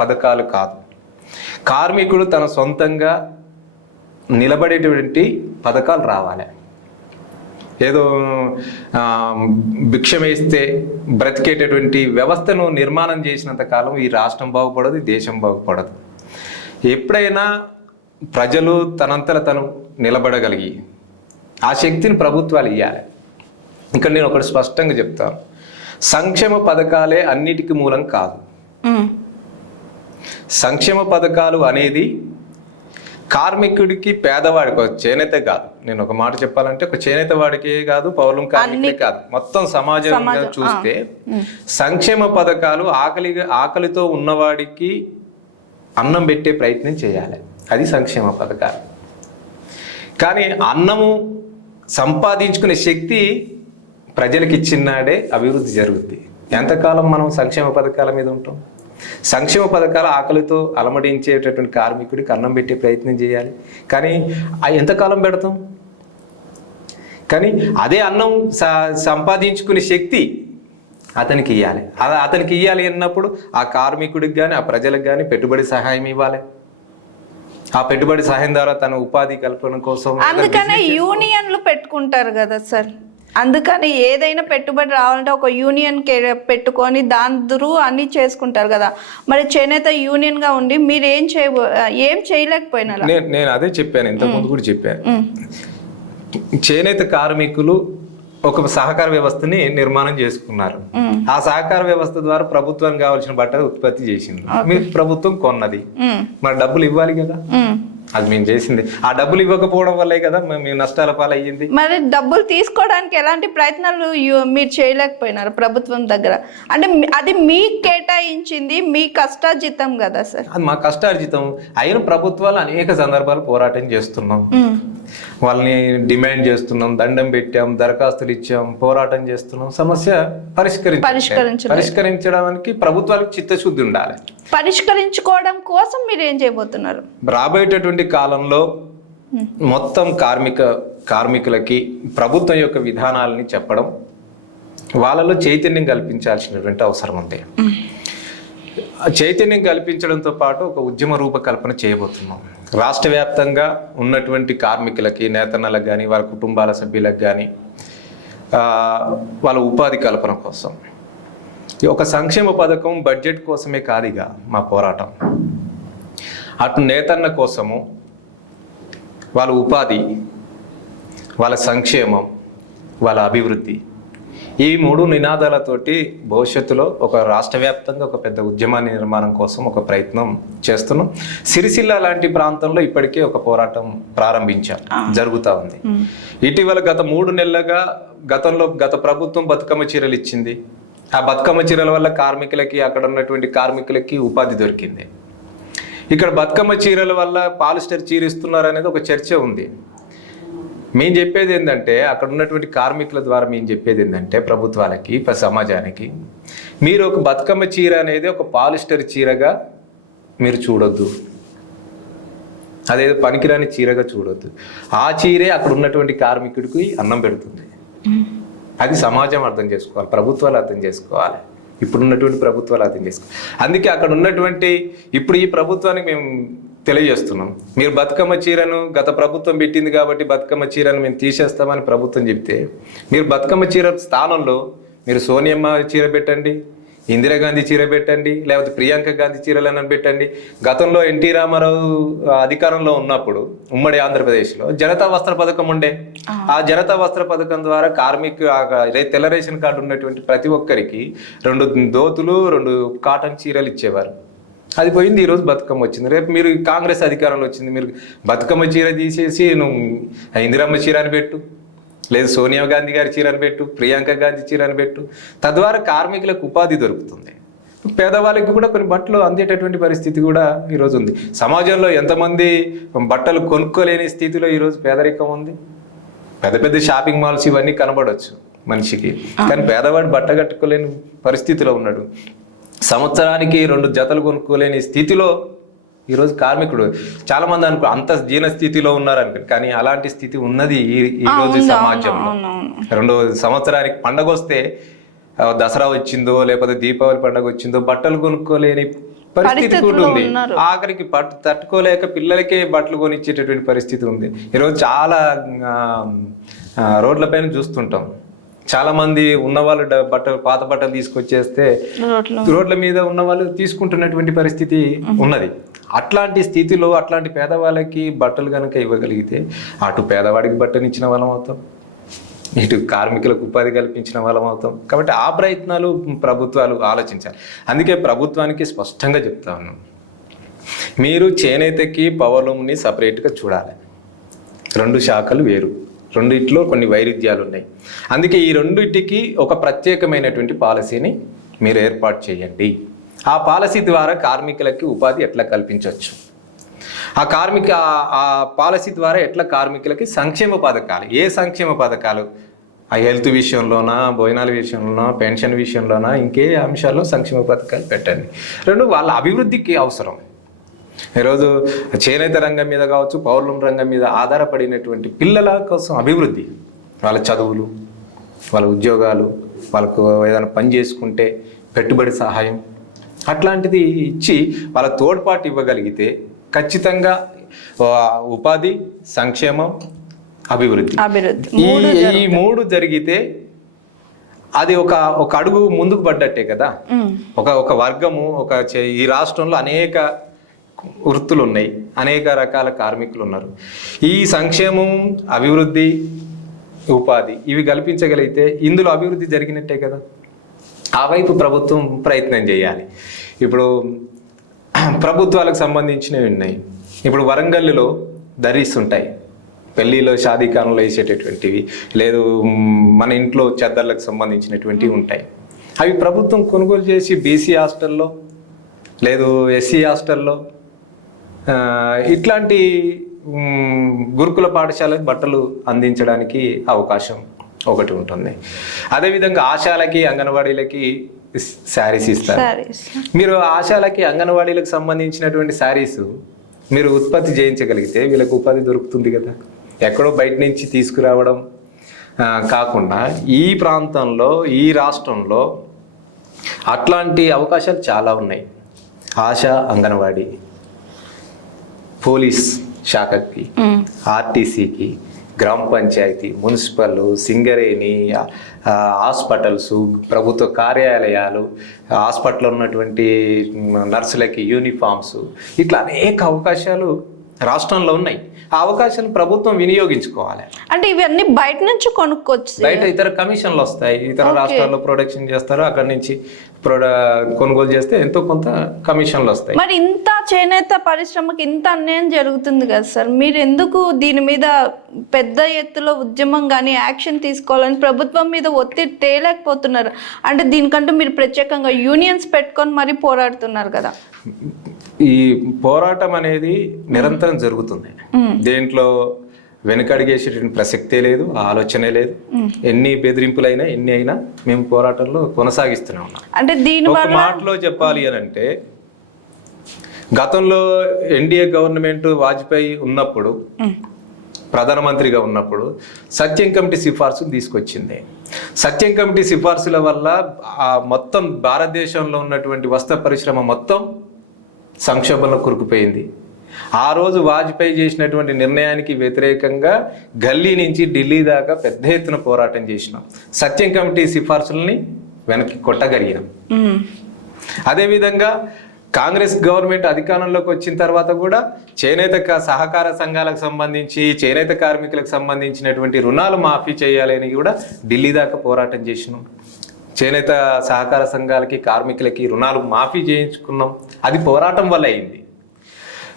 పథకాలు కాదు, కార్మికుడు తన సొంతంగా నిలబడేటువంటి పథకాలు రావాలి. ఏదో భిక్ష వేస్తే బ్రతికేటటువంటి వ్యవస్థను నిర్మాణం చేసినంత కాలం ఈ రాష్ట్రం బాగుపడదు, ఈ దేశం బాగుపడదు. ఎప్పుడైనా ప్రజలు తనంతట తను నిలబడగలిగి ఆ శక్తిని ప్రభుత్వాలు ఇవ్వాలి. ఇక్కడ నేను ఒకటి స్పష్టంగా చెప్తాను, సంక్షేమ పథకాలే అన్నిటికీ మూలం కాదు. సంక్షేమ పథకాలు అనేది కార్మికుడికి, పేదవాడికి, ఒక చేనేత కాదు, నేను ఒక మాట చెప్పాలంటే ఒక చేనేత వాడికే కాదు, పౌర్ణం కార్మికులే కాదు, మొత్తం సమాజంగా చూస్తే సంక్షేమ పథకాలు ఆకలితో ఉన్నవాడికి అన్నం పెట్టే ప్రయత్నం చేయాలి, అది సంక్షేమ పథకాలు. కానీ అన్నము సంపాదించుకునే శక్తి ప్రజలకు ఇచ్చినాడే అభివృద్ధి జరుగుద్ది. ఎంతకాలం మనం సంక్షేమ పథకాల మీద ఉంటాం? సంక్షేమ పథకాల ఆకలితో అలమడించేటటువంటి కార్మికుడికి అన్నం పెట్టే ప్రయత్నం చేయాలి, కానీ ఎంతకాలం పెడతాం? కానీ అదే అన్నం సంపాదించుకునే శక్తి అతనికి ఇవ్వాలి. అతనికి ఇవ్వాలి అన్నప్పుడు ఆ కార్మికుడికి కానీ, ఆ ప్రజలకు కానీ పెట్టుబడి సహాయం ఇవ్వాలి. ఆ పెట్టుబడి సహాయం ద్వారా తన ఉపాధి కల్పన కోసం అందుకనే యూనియన్లు పెట్టుకుంటారు కదా సార్. అందుకని ఏదైనా పెట్టుబడి రావాలంటే ఒక యూనియన్ పెట్టుకొని దాని త్రూ అన్ని చేసుకుంటారు కదా. మరి చేనేత యూనియన్ గా ఉండి మీరు ఏం చేయలేకపోయినారు? నేను అదే చెప్పాను, ఇంతకుముందు కూడా చెప్పాను. చేనేత కార్మికులు ఒక సహకార వ్యవస్థని నిర్మాణం చేసుకున్నారు. ఆ సహకార వ్యవస్థ ద్వారా ప్రభుత్వానికి కావాల్సిన బట్టలు ఉత్పత్తి చేసింది, మీరు ప్రభుత్వం కొన్నది, మరి డబ్బులు ఇవ్వాలి కదా. అది మేము చేసింది. ఆ డబ్బులు ఇవ్వకపోవడం వల్లే కదా మేము నష్టాల పాలయ్యింది. మరి డబ్బులు తీసుకోవడానికి ఎలాంటి ప్రయత్నాలు మీరు చేయలేకపోయినారు ప్రభుత్వం దగ్గర? అంటే అది మీకు కేటాయించింది మీ కష్టార్జితం కదా సార్. అది మా కష్టార్జితం అయిన ప్రభుత్వాలు అనేక సందర్భాలు పోరాటం చేస్తున్నాం, వాళ్ళని డిమాండ్ చేస్తున్నాం, దండం పెట్టాం, దరఖాస్తులు ఇచ్చాం, పోరాటం చేస్తున్నాం. సమస్య పరిష్కరించడానికి ప్రభుత్వాలకు చిత్తశుద్ధి ఉండాలి. పరిష్కరించుకోవడం కోసం మీరు ఏం చేయబోతున్నారు? రాబోయేటటువంటి కాలంలో మొత్తం కార్మికులకి ప్రభుత్వం యొక్క విధానాలని చెప్పడం, వాళ్ళలో చైతన్యం కల్పించాల్సినటువంటి అవసరం ఉంది. చైతన్యం కల్పించడంతో పాటు ఒక ఉద్యమ రూపకల్పన చేయబోతున్నాం. రాష్ట్ర వ్యాప్తంగా ఉన్నటువంటి కార్మికులకి, నేతన్నలకు కానీ, వాళ్ళ కుటుంబాల సభ్యులకు కానీ వాళ్ళ ఉపాధి కల్పన కోసం ఒక సంక్షేమ పథకం బడ్జెట్ కోసమే కాదుగా మా పోరాటం. అటు నేతన్న కోసము, వాళ్ళ ఉపాధి, వాళ్ళ సంక్షేమం, వాళ్ళ అభివృద్ధి, ఈ మూడు నినాదాలతోటి భవిష్యత్తులో ఒక రాష్ట్ర వ్యాప్తంగా ఒక పెద్ద ఉద్యమాన్ని నిర్మాణం కోసం ఒక ప్రయత్నం చేస్తున్నాం. సిరిసిల్ల లాంటి ప్రాంతంలో ఇప్పటికే ఒక పోరాటం జరుగుతూ ఉంది. ఇటీవల గత 3 నెలలుగా గత ప్రభుత్వం బతుకమ్మ చీరలు ఇచ్చింది. ఆ బతుకమ్మ చీరల వల్ల కార్మికులకి, అక్కడ ఉన్నటువంటి కార్మికులకి ఉపాధి దొరికింది. ఇక్కడ బతుకమ్మ చీరల వల్ల పాలిస్టర్ చీర ఇస్తున్నారు అనేది ఒక చర్చ ఉంది. మేము చెప్పేది ఏంటంటే, అక్కడ ఉన్నటువంటి కార్మికుల ద్వారా మేము చెప్పేది ఏంటంటే ప్రభుత్వాలకి, సమాజానికి, మీరు ఒక బతుకమ్మ చీర అనేది ఒక పాలిస్టర్ చీరగా మీరు చూడొద్దు, అదేదో పనికిరాని చీరగా చూడొద్దు. ఆ చీరే అక్కడ ఉన్నటువంటి కార్మికుడికి అన్నం పెడుతుంది. అది సమాజం అర్థం చేసుకోవాలి, ప్రభుత్వాలు అర్థం చేసుకోవాలి, ఇప్పుడున్నటువంటి ప్రభుత్వాలు అర్థం చేసుకోవాలి. అందుకే అక్కడ ఉన్నటువంటి ఇప్పుడు ఈ ప్రభుత్వానికి మేము తెలియజేస్తున్నాం, మీరు బతుకమ్మ చీరను గత ప్రభుత్వం పెట్టింది కాబట్టి బతుకమ్మ చీరను మేము తీసేస్తామని ప్రభుత్వం చెప్తే, మీరు బతుకమ్మ చీర స్థానంలో మీరు సోనియమ్మ చీర పెట్టండి, ఇందిరాగాంధీ చీర పెట్టండి, లేకపోతే ప్రియాంక గాంధీ చీరలను పెట్టండి. గతంలో ఎన్టీ రామారావు అధికారంలో ఉన్నప్పుడు ఉమ్మడి ఆంధ్రప్రదేశ్లో జనతా వస్త్ర పథకం ఉండే. ఆ జనతా వస్త్ర పథకం ద్వారా తెల్ల రేషన్ కార్డు ఉన్నటువంటి ప్రతి ఒక్కరికి 2 దోతులు 2 కాటన్ చీరలు ఇచ్చేవారు. అది పోయింది, ఈరోజు బతుకమ్మ వచ్చింది. రేపు మీరు కాంగ్రెస్ అధికారంలో వచ్చింది, మీరు బతుకమ్మ చీర తీసేసి నువ్వు ఇందిరమ్మ చీర అని పెట్టు, లేదు సోనియా గాంధీ గారి చీరను పెట్టు, ప్రియాంక గాంధీ చీరను పెట్టు. తద్వారా కార్మికులకు ఉపాధి దొరుకుతుంది, పేదవాళ్ళకి కూడా కొన్ని బట్టలు అందేటటువంటి పరిస్థితి కూడా ఈరోజు ఉంది. సమాజంలో ఎంతమంది బట్టలు కొనుక్కోలేని స్థితిలో ఈరోజు పేదరికం ఉంది. పెద్ద పెద్ద షాపింగ్ మాల్స్ ఇవన్నీ కనబడవచ్చు మనిషికి, కానీ పేదవాడు బట్ట కట్టుకోలేని పరిస్థితిలో ఉన్నాడు. సంవత్సరానికి 2 జతలు కొనుక్కోలేని స్థితిలో ఈరోజు కార్మికుడు. చాలా మంది అంత జీన స్థితిలో ఉన్నారనుకో, కానీ అలాంటి స్థితి ఉన్నది ఈరోజు సమాజంలో. 2 సంవత్సరానికి పండగ వస్తే, దసరా వచ్చిందో లేకపోతే దీపావళి పండుగ వచ్చిందో, బట్టలు కొనుక్కోలేని పరిస్థితి కూడా పరిస్థితుల్లో ఉంది. ఉన్నారు. ఆఖరికి తట్టుకోలేక పిల్లలకే బట్టలు కొనిచ్చేటటువంటి పరిస్థితి ఉంది. ఈరోజు చాలా రోడ్లపైన చూస్తుంటాం, చాలా మంది ఉన్నవాళ్ళు బట్టలు పాత బట్టలు తీసుకొచ్చేస్తే రోడ్ల మీద ఉన్న వాళ్ళు తీసుకుంటున్నటువంటి పరిస్థితి ఉన్నది. అట్లాంటి స్థితిలో అట్లాంటి పేదవాళ్ళకి బట్టలు కనుక ఇవ్వగలిగితే అటు పేదవాడికి బట్టనిచ్చిన వాళ్ళం అవుతాం, ఇటు కార్మికులకు ఉపాధి కల్పించిన వాళ్ళం అవుతాం. కాబట్టి ఆ ప్రయత్నాలు ప్రభుత్వాలు ఆలోచించాలి. అందుకే ప్రభుత్వానికి స్పష్టంగా చెప్తా ఉన్నాం, మీరు చేనేతకి పవర్లూమ్ని సపరేట్గా చూడాలి. రెండు శాఖలు వేరు, రెండిట్లో కొన్ని వైరుధ్యాలు ఉన్నాయి. అందుకే ఈ రెండిటికి ఒక ప్రత్యేకమైనటువంటి పాలసీని మీరు ఏర్పాటు చేయండి. ఆ పాలసీ ద్వారా కార్మికులకి ఉపాధి ఎట్లా కల్పించవచ్చు, ఆ పాలసీ ద్వారా ఎట్లా కార్మికులకి సంక్షేమ పథకాలు, ఏ సంక్షేమ పథకాలు, ఆ హెల్త్ విషయంలోనా, భోజనాల విషయంలోనా, పెన్షన్ విషయంలోనా, ఇంకే అంశాల్లో సంక్షేమ పథకాలు పెట్టండి. రెండు, వాళ్ళ అభివృద్ధికి అవసరం. ఈరోజు చేనేత రంగం మీద కావచ్చు, పౌర్లం రంగం మీద ఆధారపడినటువంటి పిల్లల కోసం అభివృద్ధి, వాళ్ళ చదువులు, వాళ్ళ ఉద్యోగాలు, వాళ్ళకు ఏదైనా పని చేసుకుంటే పెట్టుబడి సహాయం అట్లాంటిది ఇచ్చి వాళ్ళ తోడ్పాటు ఇవ్వగలిగితే ఖచ్చితంగా ఉపాధి, సంక్షేమం, అభివృద్ధి ఈ మూడు జరిగితే అది ఒక అడుగు ముందుకు పడ్డట్టే కదా. ఒక వర్గము ఈ రాష్ట్రంలో అనేక వృత్తులు ఉన్నాయి, అనేక రకాల కార్మికులు ఉన్నారు. ఈ సంక్షేమం, అభివృద్ధి, ఉపాధి ఇవి కల్పించగలిగితే ఇందులో అభివృద్ధి జరిగినట్టే కదా. ఆ వైపు ప్రభుత్వం ప్రయత్నం చేయాలి. ఇప్పుడు ప్రభుత్వాలకు సంబంధించినవి ఉన్నాయి. ఇప్పుడు వరంగల్లో దరీస్ ఉంటాయి, పెళ్లిలో షాదీకాలంలో వేసేటటువంటివి, లేదు మన ఇంట్లో చెద్దర్లకు సంబంధించినటువంటివి ఉంటాయి. అవి ప్రభుత్వం కొనుగోలు చేసి బీసీ హాస్టల్లో, లేదు ఎస్సీ హాస్టల్లో, ఇట్లాంటి గురుకుల పాఠశాలకు బట్టలు అందించడానికి అవకాశం ఒకటి ఉంటుంది. అదేవిధంగా ఆశాలకి, అంగన్వాడీలకి శారీస్ ఇస్తారు. మీరు ఆశాలకి, అంగన్వాడీలకు సంబంధించినటువంటి శారీస్ మీరు ఉత్పత్తి చేయించగలిగితే వీళ్ళకి ఉపాధి దొరుకుతుంది కదా. ఎక్కడో బయట నుంచి తీసుకురావడం కాకుండా ఈ ప్రాంతంలో, ఈ రాష్ట్రంలో అట్లాంటి అవకాశాలు చాలా ఉన్నాయి. ఆశా, అంగన్వాడీ, పోలీస్ శాఖకి, ఆర్టీసీకి, గ్రామ పంచాయతీ, మున్సిపల్, సింగరేణి, హాస్పిటల్స్, ప్రభుత్వ కార్యాలయాలు, హాస్పిటల్లో ఉన్నటువంటి నర్సులకి యూనిఫామ్స్, ఇట్లా అనేక అవకాశాలు రాష్ట్రంలో ఉన్నాయి. ఆ అవకాశాలు ప్రభుత్వం వినియోగించుకోవాలి. అంటే ఇవన్నీ బయట నుంచి కొనుక్కోవచ్చు, బయట ఇతర కమిషన్లు వస్తాయి, ఇతర రాష్ట్రాల్లో ప్రొడక్షన్ చేస్తారు, అక్కడ నుంచి కొనుగోలు చేస్తే ఎంతో కొంత కమిషన్లు వస్తాయి. మరి ఇంత చేనేత పరిశ్రమకి ఇంత అన్యాయం జరుగుతుంది కదా సార్, మీరు ఎందుకు దీని మీద పెద్ద ఎత్తులో ఉద్యమం కానీ యాక్షన్ తీసుకోవాలని ప్రభుత్వం మీద ఒత్తిడి తేలేకపోతున్నారు? అంటే దీనికంటూ మీరు ప్రత్యేకంగా యూనియన్స్ పెట్టుకొని మరీ పోరాడుతున్నారు కదా. ఈ పోరాటం అనేది నిరంతరం జరుగుతుంది. దేంట్లో వెనుకడిగేసేటువంటి ప్రసక్తే లేదు, ఆలోచనే లేదు. ఎన్ని బెదిరింపులైనా, ఎన్ని అయినా మేము పోరాటంలో కొనసాగిస్తూనే ఉన్నాం. అంటే దీని ఒక మాటలో చెప్పాలి అని అంటే, గతంలో ఎన్డీఏ గవర్నమెంట్ వాజ్పేయి ఉన్నప్పుడు, ప్రధానమంత్రిగా ఉన్నప్పుడు సత్యం కమిటీ సిఫార్సులు తీసుకొచ్చింది. సత్యం కమిటీ సిఫార్సుల వల్ల మొత్తం భారతదేశంలో ఉన్నటువంటి వస్త్ర పరిశ్రమ మొత్తం సంక్షోభంలో కురుకుపోయింది. ఆ రోజు వాజ్పేయి చేసినటువంటి నిర్ణయానికి వ్యతిరేకంగా గల్లీ నుంచి ఢిల్లీ దాకా పెద్ద ఎత్తున పోరాటం చేసినాం. సత్యం కమిటీ సిఫార్సుల్ని వెనక్కి కొట్టగలిగినాం. అదేవిధంగా కాంగ్రెస్ గవర్నమెంట్ అధికారంలోకి వచ్చిన తర్వాత కూడా చేనేత సహకార సంఘాలకు సంబంధించి, చేనేత కార్మికులకు సంబంధించినటువంటి రుణాలు మాఫీ చేయాలని కూడా ఢిల్లీ దాకా పోరాటం చేసినాం. చేనేత సహకార సంఘాలకి, కార్మికులకి రుణాలు మాఫీ చేయించుకున్నాం. అది పోరాటం వల్ల అయింది.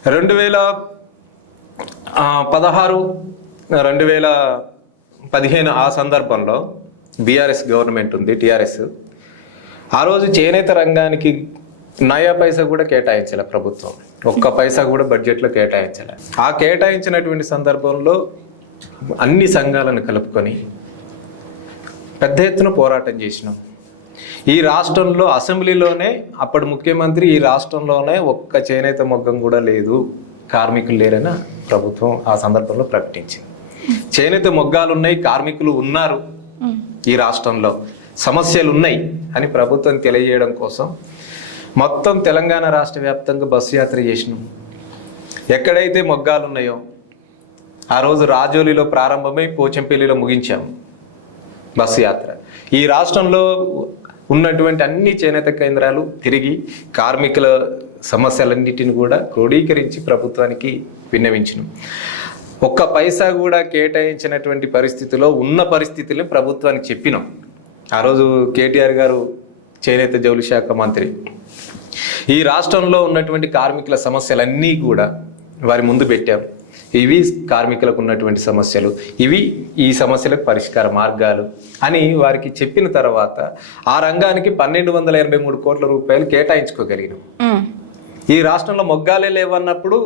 2016, 2015 ఆ సందర్భంలో బీఆర్ఎస్ గవర్నమెంట్ ఉంది, టీఆర్ఎస్. ఆ రోజు చేనేత రంగానికి నయా పైసా కూడా కేటాయించాలి ప్రభుత్వం, ఒక్క పైసా కూడా బడ్జెట్లో కేటాయించాలి. ఆ కేటాయించినటువంటి సందర్భంలో అన్ని సంఘాలను కలుపుకొని పెద్ద ఎత్తున పోరాటం చేసినాం. ఈ రాష్ట్రంలో అసెంబ్లీలోనే అప్పటి ముఖ్యమంత్రి, ఈ రాష్ట్రంలోనే ఒక్క చేనేత మొగ్గం కూడా లేదు, కార్మికులు లేరని ప్రభుత్వం ఆ సందర్భంలో ప్రకటించింది. చేనేత మొగ్గాలు ఉన్నాయి, కార్మికులు ఉన్నారు, ఈ రాష్ట్రంలో సమస్యలు ఉన్నాయి అని ప్రభుత్వం తెలియజేయడం కోసం మొత్తం తెలంగాణ రాష్ట్ర వ్యాప్తంగా బస్సు యాత్ర చేసినాం. ఎక్కడైతే మొగ్గాలు ఉన్నాయో ఆ రోజు రాజోలిలో ప్రారంభమై పోచంపల్లిలో ముగించాము బస్సు యాత్ర. ఈ రాష్ట్రంలో ఉన్నటువంటి అన్ని చేనేత కేంద్రాలు తిరిగి కార్మికుల సమస్యలన్నిటిని కూడా క్రోడీకరించి ప్రభుత్వానికి విన్నవించినాం. ఒక్క పైసా కూడా కేటాయించినటువంటి పరిస్థితిలో ఉన్న పరిస్థితుల్ని ప్రభుత్వానికి చెప్పినాం. ఆ రోజు కేటీఆర్ గారు చేనేత జౌళి శాఖ మంత్రి ఈ రాష్ట్రంలో ఉన్నటువంటి కార్మికుల సమస్యలన్నీ కూడా వారి ముందు పెట్టాం. ఇవి కార్మికులకు ఉన్నటువంటి సమస్యలు, ఇవి ఈ సమస్యలకు పరిష్కార మార్గాలు అని వారికి చెప్పిన తర్వాత ఆ రంగానికి 1283 కోట్ల రూపాయలు కేటాయించుకోగలిగినాం. ఈ రాష్ట్రంలో మొగ్గాలే లేవన్నప్పుడు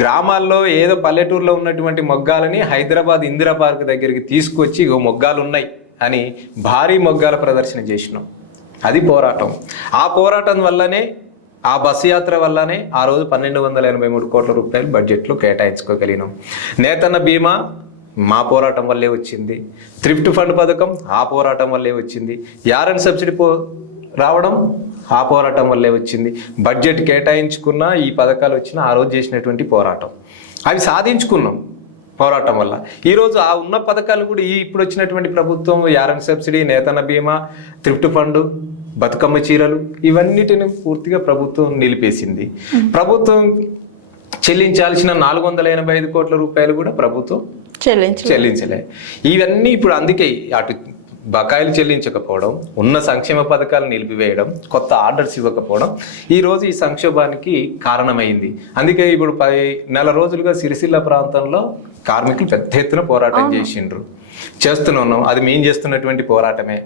గ్రామాల్లో ఏదో పల్లెటూరులో ఉన్నటువంటి మొగ్గాలని హైదరాబాద్ ఇందిరా పార్క్ దగ్గరికి తీసుకొచ్చి మొగ్గాలు ఉన్నాయి అని భారీ మొగ్గాల ప్రదర్శన చేసినాం. అది పోరాటం. ఆ పోరాటం వల్లనే, ఆ బస్సు యాత్ర వల్లనే ఆ రోజు 1283 కోట్ల రూపాయలు బడ్జెట్లో కేటాయించుకోగలిగినాం. నేతన్న బీమా మా పోరాటం వల్లే వచ్చింది. థ్రిఫ్ట్ ఫండ్ పథకం ఆ పోరాటం వల్లే వచ్చింది. యారన్ సబ్సిడీ రావడం ఆ పోరాటం వల్లే వచ్చింది. బడ్జెట్ కేటాయించుకున్న ఈ పథకాలు వచ్చిన ఆ రోజు చేసినటువంటి పోరాటం, అవి సాధించుకున్నాం పోరాటం వల్ల. ఈరోజు ఆ ఉన్న పథకాలు కూడా ఇప్పుడు వచ్చినటువంటి ప్రభుత్వం యారన్ సబ్సిడీ, నేతన్న బీమా, థ్రిఫ్ట్ ఫండ్, బతుకమ్మ చీరలు ఇవన్నిటిని పూర్తిగా ప్రభుత్వం నిలిపేసింది. ప్రభుత్వం చెల్లించాల్సిన 485 కోట్ల రూపాయలు కూడా ప్రభుత్వం చెల్లించలే. ఇవన్నీ ఇప్పుడు అందుకే అటు బకాయిలు చెల్లించకపోవడం, ఉన్న సంక్షేమ పథకాలు నిలిపివేయడం, కొత్త ఆర్డర్స్ ఇవ్వకపోవడం ఈరోజు ఈ సంక్షోభానికి కారణమైంది. అందుకే ఇప్పుడు 10 నెల రోజులుగా సిరిసిల్ల ప్రాంతంలో కార్మికులు పెద్ద ఎత్తున పోరాటం చేస్తూనే ఉన్నాం. అది మేము చేస్తున్నటువంటి పోరాటమే.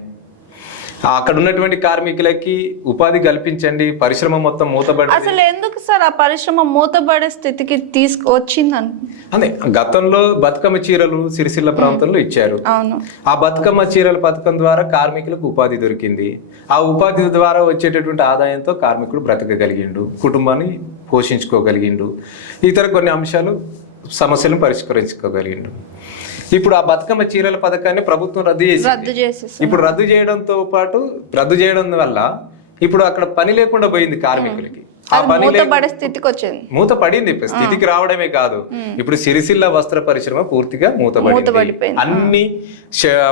అక్కడ ఉన్నటువంటి కార్మికులకి ఉపాధి కల్పించండి, పరిశ్రమ మొత్తం మూతబడి. అసలు ఎందుకు సార్ ఆ పరిశ్రమ మూతబడే స్థితికి తీసుకొచ్చిందని? అదే గతంలో బతుకమ్మ చీరలు సిరిసిల్ల ప్రాంతంలో ఇచ్చారు. ఆ బతుకమ్మ చీరల పథకం ద్వారా కార్మికులకు ఉపాధి దొరికింది. ఆ ఉపాధి ద్వారా వచ్చేటటువంటి ఆదాయంతో కార్మికుడు బ్రతకగలిగిండు, కుటుంబాన్ని పోషించుకోగలిగిండు, ఇతర కొన్ని అంశాలు సమస్యలను పరిష్కరించుకోగలిగిండు. ఇప్పుడు ఆ బతుకమ్మ చీరల పథకాన్ని ప్రభుత్వం రద్దు చేసి ఇప్పుడు రద్దు చేయడం వల్ల ఇప్పుడు అక్కడ పని లేకుండా పోయింది కార్మికులకి. ఆ పని మూత పడింది. స్థితికి రావడమే కాదు, ఇప్పుడు సిరిసిల్ల వస్త్ర పరిశ్రమ పూర్తిగా మూతపడింది. అన్ని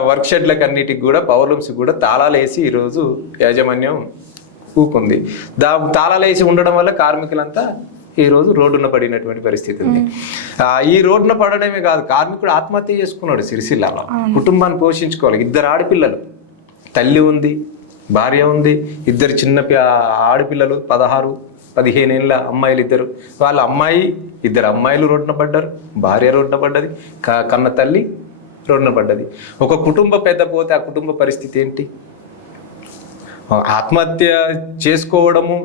వర్క్ షెడ్లకు అన్నిటికి కూడా పవర్లూమ్స్ కూడా తాళాలు వేసి ఈరోజు యాజమాన్యం ఊకుంది. తాళాలు వేసి ఉండడం వల్ల కార్మికులంతా ఈ రోజు రోడ్డున పడినటువంటి పరిస్థితి ఉంది. ఈ రోడ్డున పడడమే కాదు, కార్మికుడు ఆత్మహత్య చేసుకున్నాడు సిరిసిల్లలో. కుటుంబాన్ని పోషించుకోవాలి. 2 ఆడపిల్లలు, తల్లి ఉంది, భార్య ఉంది, 2 చిన్న ఆడపిల్లలు, 16-15 ఏళ్ళ అమ్మాయిలు 2. వాళ్ళ అమ్మాయి, 2 అమ్మాయిలు రోడ్డున పడ్డారు, భార్య రోడ్డున పడ్డది, కన్న తల్లి రోడ్డున పడ్డది. ఒక కుటుంబ పెద్ద పోతే ఆ కుటుంబ పరిస్థితి ఏంటి? ఆత్మహత్య చేసుకోవడము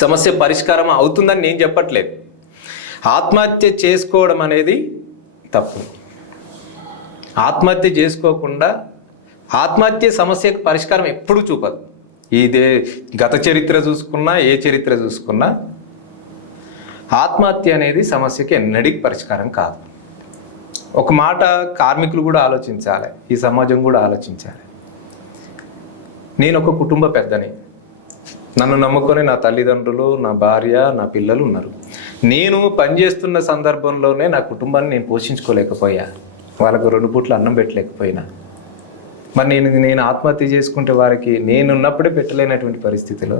సమస్య పరిష్కారం అవుతుందని నేను చెప్పట్లేదు. ఆత్మహత్య చేసుకోవడం అనేది తప్పు. ఆత్మహత్య చేసుకోకుండా ఆత్మహత్య సమస్యకు పరిష్కారం ఎప్పుడు చూపదు. ఇదే గత చరిత్ర చూసుకున్నా, ఏ చరిత్ర చూసుకున్నా ఆత్మహత్య అనేది సమస్యకి ఎన్నటికి పరిష్కారం కాదు. ఒక మాట కార్మికులు కూడా ఆలోచించాలి, ఈ సమాజం కూడా ఆలోచించాలి. నేను ఒక కుటుంబ పెద్దని, నన్ను నమ్ముకొని నా తల్లిదండ్రులు, నా భార్య, నా పిల్లలు ఉన్నారు. నేను పనిచేస్తున్న సందర్భంలోనే నా కుటుంబాన్ని నేను పోషించుకోలేకపోయా, వాళ్ళకు 2 పూట్ల అన్నం పెట్టలేకపోయినా. మరి నేను ఆత్మహత్య చేసుకుంటే వారికి నేనున్నప్పుడే పెట్టలేనటువంటి పరిస్థితిలో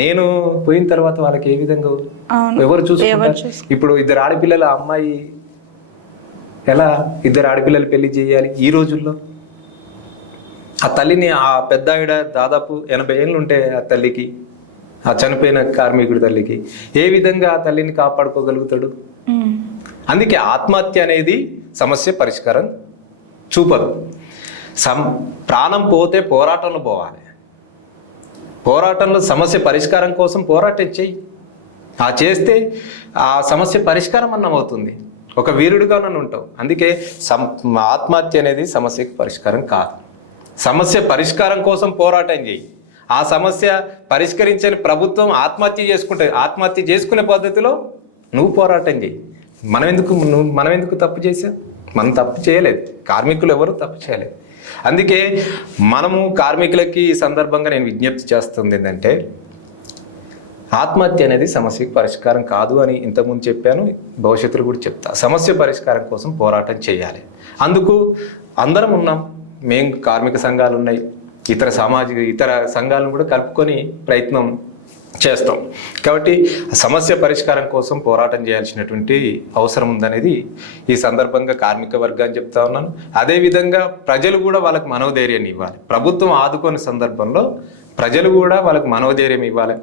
నేను పోయిన తర్వాత వాళ్ళకి ఏ విధంగా ఎవరు చూసుకుంటారు? ఇప్పుడు 2 ఆడపిల్లల అమ్మాయి ఎలా 2 ఆడపిల్లలు పెళ్లి చేయాలి ఈ రోజుల్లో? ఆ తల్లిని, ఆ పెద్ద ఆవిడ దాదాపు 80 ఏళ్ళు ఉంటే ఆ తల్లికి, ఆ చనిపోయిన కార్మికుడి తల్లికి ఏ విధంగా ఆ తల్లిని కాపాడుకోగలుగుతాడు? అందుకే ఆత్మహత్య అనేది సమస్య పరిష్కారం చూపదు. ప్రాణం పోతే పోరాటంలో పోవాలి. పోరాటంలో సమస్య పరిష్కారం కోసం పోరాటం చెయ్యి. ఆ చేస్తే ఆ సమస్య పరిష్కారం అన్నమవుతుంది. ఒక వీరుడిగా నన్ను ఉంటావు. అందుకే ఆత్మహత్య అనేది సమస్యకు పరిష్కారం కాదు. సమస్య పరిష్కారం కోసం పోరాటం చేయి. ఆ సమస్య పరిష్కరించని ప్రభుత్వం ఆత్మహత్య చేసుకునే పద్ధతిలో నువ్వు పోరాటం చేయి. మనం ఎందుకు తప్పు చేసాం? మనం తప్పు చేయలేదు, కార్మికులు ఎవరు తప్పు చేయలేదు. అందుకే మనము కార్మికులకి ఈ సందర్భంగా నేను విజ్ఞప్తి చేస్తుంది ఏంటంటే, ఆత్మహత్య అనేది సమస్యకి పరిష్కారం కాదు అని ఇంతకుముందు చెప్పాను, భవిష్యత్తులో కూడా చెప్తా. సమస్య పరిష్కారం కోసం పోరాటం చేయాలి. అందుకు అందరం ఉన్నాం. మేము కార్మిక సంఘాలు ఉన్నాయి, ఇతర సంఘాలను కూడా కలుపుకొని ప్రయత్నం చేస్తాం. కాబట్టి సమస్య పరిష్కారం కోసం పోరాటం చేయాల్సినటువంటి అవసరం ఉందనేది ఈ సందర్భంగా కార్మిక వర్గాన్ని చెప్తా ఉన్నాను. అదేవిధంగా ప్రజలు కూడా వాళ్ళకి మనోధైర్యాన్ని ఇవ్వాలి. ప్రభుత్వం ఆదుకునే సందర్భంలో ప్రజలు కూడా వాళ్ళకి మనోధైర్యం ఇవ్వాలి.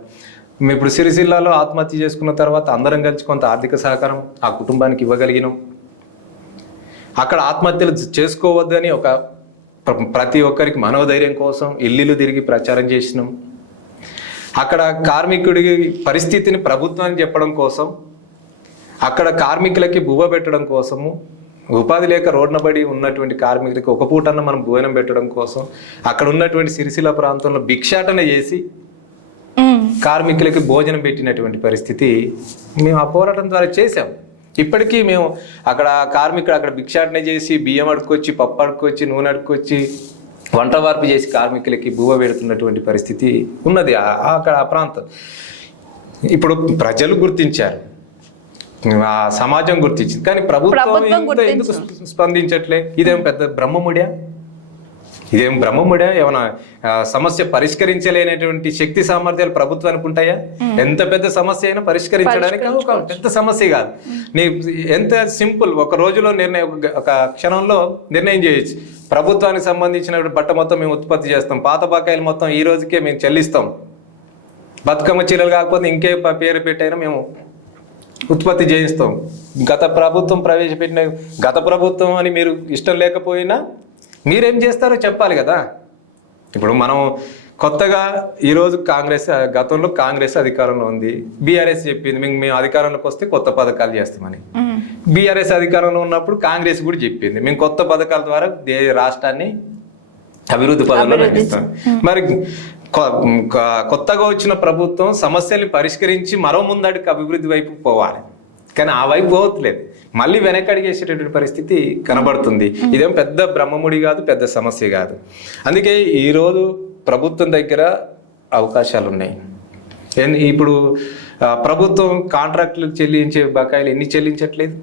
ఇప్పుడు సిరిసిల్లాలో ఆత్మహత్య చేసుకున్న తర్వాత అందరం కలిసి కొంత ఆర్థిక సహకారం ఆ కుటుంబానికి ఇవ్వగలిగినాం. అక్కడ ఆత్మహత్యలు చేసుకోవద్దని ప్రతి ఒక్కరికి మనోధైర్యం కోసం ఇల్లు తిరిగి ప్రచారం చేసినాం. అక్కడ కార్మికుడి పరిస్థితిని ప్రభుత్వానికి చెప్పడం కోసం, అక్కడ కార్మికులకి బువ్వ పెట్టడం కోసము, ఉపాధి లేక రోడ్న పడి ఉన్నటువంటి కార్మికులకి ఒక పూటన్న మనం భోజనం పెట్టడం కోసం అక్కడ ఉన్నటువంటి సిరిసిల్ల ప్రాంతంలో భిక్షాటన చేసి కార్మికులకి భోజనం పెట్టినటువంటి పరిస్థితి మేము ఆ పోరాటం ద్వారా చేశాం. ఇప్పటికీ మేము అక్కడ కార్మికుడు అక్కడ భిక్షాటన చేసి బియ్యం అడుక్కొచ్చి, పప్పు అడుక్కొచ్చి, నూనె అడుక్కొచ్చి, వంట వార్పు చేసి కార్మికులకి బువ్వ పెడుతున్నటువంటి పరిస్థితి ఉన్నది అక్కడ ఆ ప్రాంతం. ఇప్పుడు ప్రజలు గుర్తించారు, ఆ సమాజం గుర్తించింది, కానీ ప్రభుత్వం ఎందుకు స్పందించట్లే? ఇదేం పెద్ద బ్రహ్మముడియా? ఏమైనా సమస్య పరిష్కరించలేనటువంటి శక్తి సామర్థ్యాలు ప్రభుత్వానికి ఉంటాయా? ఎంత పెద్ద సమస్య అయినా పరిష్కరించడానికి పెద్ద సమస్య కాదు. ఎంత సింపుల్, ఒక రోజులో ఒక క్షణంలో నిర్ణయం చేయొచ్చు. ప్రభుత్వానికి సంబంధించిన బట్ట మొత్తం మేము ఉత్పత్తి చేస్తాం, పాత బకాయిలు మొత్తం ఈ రోజుకే మేము చెల్లిస్తాం, బతుకమ్మ చీరలు కాకపోతే ఇంకే పేరు పెట్టైనా మేము ఉత్పత్తి చేయిస్తాం. గత ప్రభుత్వం అని మీరు ఇష్టం లేకపోయినా మీరేం చేస్తారో చెప్పాలి కదా. ఇప్పుడు మనం కొత్తగా ఈరోజు గతంలో కాంగ్రెస్ అధికారంలో ఉంది, బీఆర్ఎస్ చెప్పింది మేము అధికారంలోకి వస్తే కొత్త పథకాలు చేస్తామని. బీఆర్ఎస్ అధికారంలో ఉన్నప్పుడు కాంగ్రెస్ కూడా చెప్పింది మేము కొత్త పథకాల ద్వారా రాష్ట్రాన్ని అభివృద్ధి పదంలో నడిపిస్తాం. మరి కొత్తగా వచ్చిన ప్రభుత్వం సమస్యల్ని పరిష్కరించి మరో ముందడికి అభివృద్ధి వైపు పోవాలి, కానీ ఆ వైపు పోవట్లేదు, మళ్ళీ వెనకడిగేసేటటువంటి పరిస్థితి కనబడుతుంది. ఇదేం పెద్ద బ్రహ్మముడి కాదు, పెద్ద సమస్య కాదు. అందుకే ఈరోజు ప్రభుత్వం దగ్గర అవకాశాలు ఉన్నాయి. ఇప్పుడు ప్రభుత్వం కాంట్రాక్టులు చెల్లించే బకాయిలు ఎన్ని చెల్లించట్లేదు?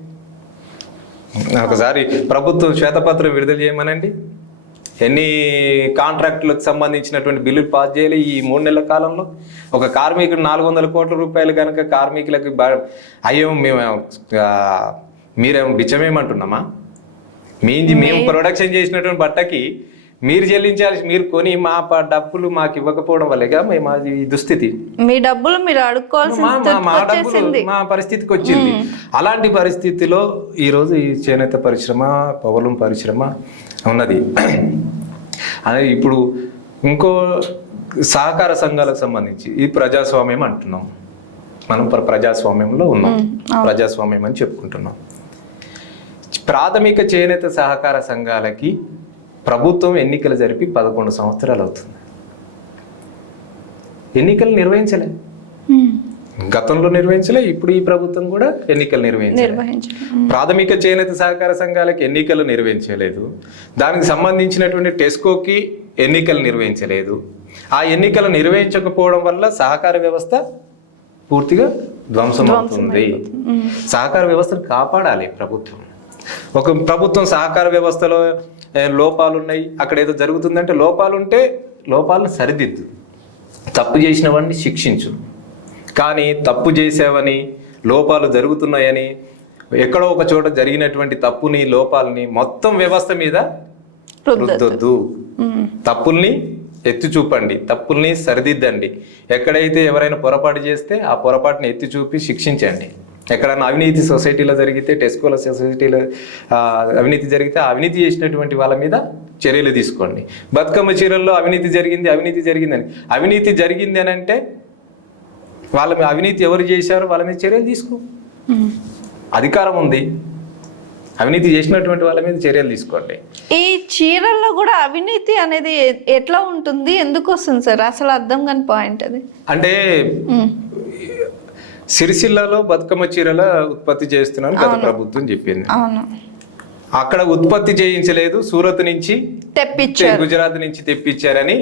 ఒకసారి ప్రభుత్వం శ్వేతపత్రం విడుదల చేయమనండి, ఎన్ని కాంట్రాక్టులకు సంబంధించినటువంటి బిల్లులు పాస్ చేయాలి ఈ 3 నెలల కాలంలో. ఒక కార్మికుడు 400 కోట్ల రూపాయలు కనుక కార్మికులకు అయ్యో మీరేమో బిచ్చమేమంటున్నామా? మేము ప్రొడక్షన్ చేసినటువంటి బట్టకి మీరు చెల్లించాలి, మీరు కొని మా డబ్బులు మాకు ఇవ్వకపోవడం వల్లేగా మేము ఈ దుస్థితి. మీ డబ్బులు మీరు అడుక్కోవాల్సిన మా పరిస్థితికి వచ్చింది. అలాంటి పరిస్థితిలో ఈరోజు ఈ చేనేత పరిశ్రమ, పవలం పరిశ్రమ ఉన్నది. అదే ఇప్పుడు ఇంకో సహకార సంఘాలకు సంబంధించి ఈ ప్రజాస్వామ్యం అంటున్నాం మనం, ప్రజాస్వామ్యంలో ఉన్నాం, ప్రజాస్వామ్యం అని చెప్పుకుంటున్నాం. ప్రాథమిక చేనేత సహకార సంఘాలకి ప్రభుత్వం ఎన్నికలు జరిపి 11 సంవత్సరాలు అవుతుంది. ఎన్నికలు నిర్వహించలే, గతంలో నిర్వహించలే, ఇప్పుడు ఈ ప్రభుత్వం కూడా ఎన్నికలు నిర్వహించలేదు. ప్రాథమిక చేనేత సహకార సంఘాలకి ఎన్నికలు నిర్వహించలేదు, దానికి సంబంధించినటువంటి టెస్కోకి ఎన్నికలు నిర్వహించలేదు. ఆ ఎన్నికలు నిర్వహించకపోవడం వల్ల సహకార వ్యవస్థ పూర్తిగా ధ్వంసం అవుతుంది. సహకార వ్యవస్థను కాపాడాలి ప్రభుత్వం. ఒక ప్రభుత్వం సహకార వ్యవస్థలో లోపాలు ఉన్నాయి, అక్కడ ఏదో జరుగుతుందంటే లోపాలను సరిదిద్దు, తప్పు చేసిన వాడిని శిక్షించు. కానీ తప్పు చేసావని, లోపాలు జరుగుతున్నాయని, ఎక్కడో ఒక చోట జరిగినటువంటి తప్పుని, లోపాలని మొత్తం వ్యవస్థ మీద రుద్దొద్దు. తప్పుల్ని ఎత్తి చూపండి, తప్పుల్ని సరిదిద్దండి. ఎక్కడైతే ఎవరైనా పొరపాటు చేస్తే ఆ పొరపాటుని ఎత్తి చూపి శిక్షించండి. ఎక్కడైనా అవినీతి సొసైటీలో జరిగితే, టెస్కోల సొసైటీలో అవినీతి జరిగితే ఆ అవినీతి చేసినటువంటి వాళ్ళ మీద చర్యలు తీసుకోండి. బతుకమ్మ చీరల్లో అవినీతి జరిగిందని, అవినీతి జరిగింది అని అంటే వాళ్ళ మీద అవినీతి ఎవరు చేశారో వాళ్ళ మీద చర్యలు తీసుకో. అధికారం ఉంది, అవినీతి చేసినటువంటి వాళ్ళ మీద చర్యలు తీసుకోండి. ఈ చీరల్లో కూడా అవినీతి అనేది ఎట్లా ఉంటుంది, ఎందుకు వస్తుంది సార్? అసలు అర్థం కాని పాయింట్ అది. అంటే సిరిసిల్లాలో బతుకమ్మ చీరల ఉత్పత్తి చేస్తున్నాను గత ప్రభుత్వం చెప్పింది. అక్కడ ఉత్పత్తి చేయించలేదు, సూరత్ నుంచి తెప్పించారు, గుజరాత్ నుంచి తెప్పించారని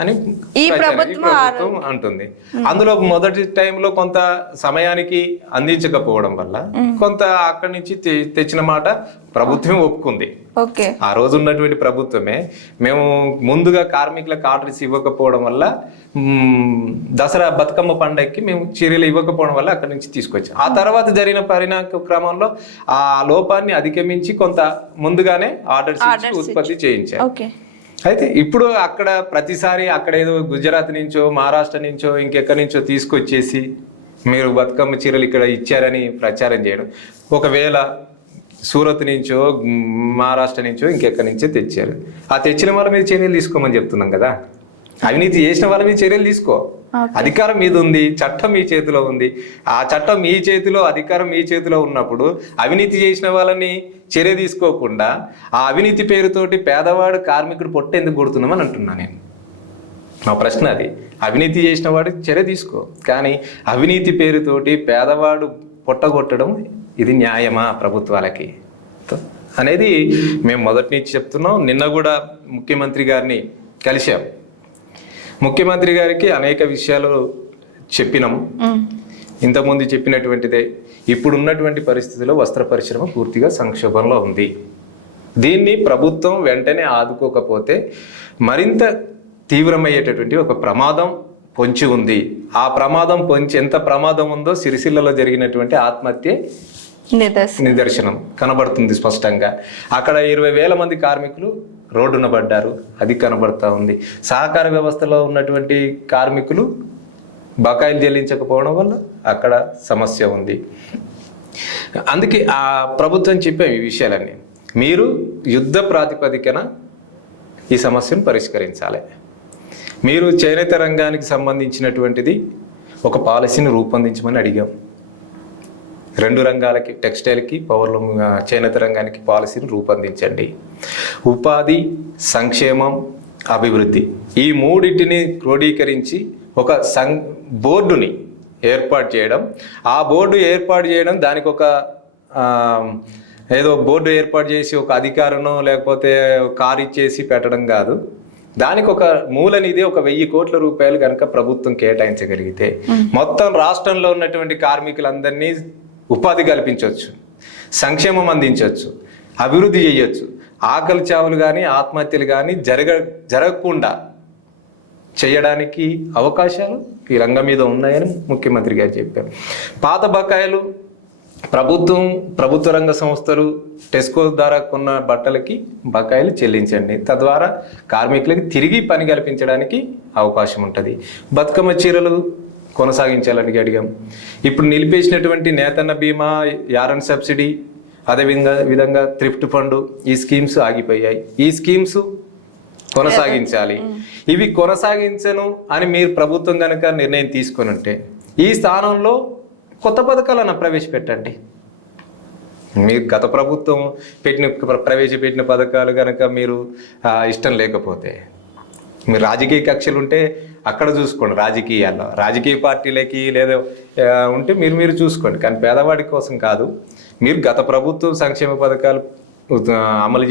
అని ఈ ప్రభుత్వం అంటుంది. అందులో మొదటి టైంలో కొంత సమయానికి అందించకపోవడం వల్ల కొంత అక్కడి నుంచి తెచ్చిన మాట ప్రభుత్వం ఒప్పుకుంది. ఓకే, ఆ రోజు ఉన్నటువంటి ప్రభుత్వమే మేము ముందుగా కార్మికులకు ఆర్డర్స్ ఇవ్వకపోవడం వల్ల దసరా బతుకమ్మ పండగకి మేము చర్యలు ఇవ్వకపోవడం వల్ల అక్కడి నుంచి తీసుకొచ్చాం. ఆ తర్వాత జరిగిన పరిణామ క్రమంలో ఆ లోపాన్ని అధిగమించి కొంత ముందుగానే ఆర్డర్స్ ఇచ్చి ఉత్పత్తి చేయించారు. ఓకే, అయితే ఇప్పుడు అక్కడ ప్రతిసారి అక్కడ ఏదో గుజరాత్ నుంచో మహారాష్ట్ర నుంచో ఇంకెక్కడి నుంచో తీసుకొచ్చేసి మీరు బతుకమ్మ చీరలు ఇక్కడ ఇచ్చారని ప్రచారం చేయడం, ఒకవేళ సూరత్ నుంచో మహారాష్ట్ర నుంచో ఇంకెక్కడి నుంచో తెచ్చారు, ఆ తెచ్చిన వాళ్ళ మీద చర్యలు తీసుకోమని చెప్తున్నాం కదా. అవినీతి చేసిన వాళ్ళ మీద చర్యలు తీసుకో. అధికారం మీద ఉంది, చట్టం మీ చేతిలో ఉంది. ఆ చట్టం మీ చేతిలో, అధికారం మీ చేతిలో ఉన్నప్పుడు అవినీతి చేసిన వాళ్ళని చర్య తీసుకోకుండా ఆ అవినీతి పేరుతోటి పేదవాడు కార్మికుడు పొట్ట ఎందుకు కొడుతున్నామని అంటున్నా నేను. నా ప్రశ్న అది. అవినీతి చేసిన వాడు చర్య తీసుకో, కానీ అవినీతి పేరుతోటి పేదవాడు పొట్టగొట్టడం ఇది న్యాయమా ప్రభుత్వాలకి అనేది మేము మొదటి నుంచి చెప్తున్నాం. నిన్న కూడా ముఖ్యమంత్రి గారిని కలిశాం. ముఖ్యమంత్రి గారికి అనేక విషయాలు చెప్పినాం. ఇంతకుముందు చెప్పినటువంటిదే. ఇప్పుడు ఉన్నటువంటి పరిస్థితుల్లో వస్త్ర పరిశ్రమ పూర్తిగా సంక్షోభంలో ఉంది. దీన్ని ప్రభుత్వం వెంటనే ఆదుకోకపోతే మరింత తీవ్రమయ్యేటటువంటి ఒక ప్రమాదం పొంచి ఉంది. ఆ ప్రమాదం ఎంత ప్రమాదం ఉందో సిరిసిల్లలో జరిగినటువంటి ఆత్మహత్య నిదర్శనం కనబడుతుంది స్పష్టంగా. అక్కడ 20,000 మంది కార్మికులు రోడ్డున పడ్డారు, అది కనబడతా ఉంది. సహకార వ్యవస్థలో ఉన్నటువంటి కార్మికులు బకాయిలు చెల్లించకపోవడం వల్ల అక్కడ సమస్య ఉంది. అందుకే ఆ ప్రభుత్వం చెప్పే ఈ విషయాలన్నీ మీరు యుద్ధ ప్రాతిపదికన ఈ సమస్యను పరిష్కరించాలి. మీరు చేనేత రంగానికి సంబంధించినటువంటిది ఒక పాలసీని రూపొందించమని అడిగాం. 2 రంగాలకి, టెక్స్టైల్కి, పవర్లూమ్, చేనేత రంగానికి పాలసీని రూపొందించండి. ఉపాధి, సంక్షేమం, అభివృద్ధి ఈ మూడింటిని క్రోడీకరించి ఒక బోర్డుని ఏర్పాటు చేయడం. ఆ బోర్డు ఏర్పాటు చేయడం దానికి ఒక ఏదో బోర్డు ఏర్పాటు చేసి ఒక అధికారనో లేకపోతే కారు ఇచ్చేసి పెట్టడం కాదు. దానికి ఒక మూల నిధి ఒక 1,000 కోట్ల రూపాయలు కనుక ప్రభుత్వం కేటాయించగలిగితే మొత్తం రాష్ట్రంలో ఉన్నటువంటి కార్మికులందరినీ ఉపాధి కల్పించవచ్చు, సంక్షేమం అందించవచ్చు, అభివృద్ధి చేయొచ్చు. ఆకలి చావులు కానీ ఆత్మహత్యలు కానీ జరగకుండా చేయడానికి అవకాశాలు ఈ రంగం మీద ఉన్నాయని ముఖ్యమంత్రి గారు చెప్పారు. పాత బకాయిలు ప్రభుత్వ రంగ సంస్థలు టెస్కో ద్వారా కొన్న బట్టలకి బకాయిలు చెల్లించండి. తద్వారా కార్మికులకి తిరిగి పని కల్పించడానికి అవకాశం ఉంటుంది. బతుకమ్మ చీరలు కొనసాగించాలని అడిగాం. ఇప్పుడు నిలిపేసినటువంటి నేతన్న బీమా, యారన్ సబ్సిడీ, విధంగా థ్రిఫ్ట్ ఫండ్, ఈ స్కీమ్స్ ఆగిపోయాయి. ఈ స్కీమ్స్ కొనసాగించాలి. ఇవి కొనసాగించను అని మీరు ప్రభుత్వం కనుక నిర్ణయం తీసుకొని ఉంటే ఈ స్థానంలో కొత్త పథకాలను ప్రవేశపెట్టండి. మీరు గత ప్రభుత్వం ప్రవేశపెట్టిన పథకాలు కనుక మీరు ఇష్టం లేకపోతే, మీరు రాజకీయ కక్షలు ఉంటే అక్కడ చూసుకోండి. రాజకీయ పార్టీలకి లేదా ఉంటే మీరు చూసుకోండి, కానీ పేదవాడి కోసం కాదు. మీరు గత ప్రభుత్వం సంక్షేమ పథకాలు అమలు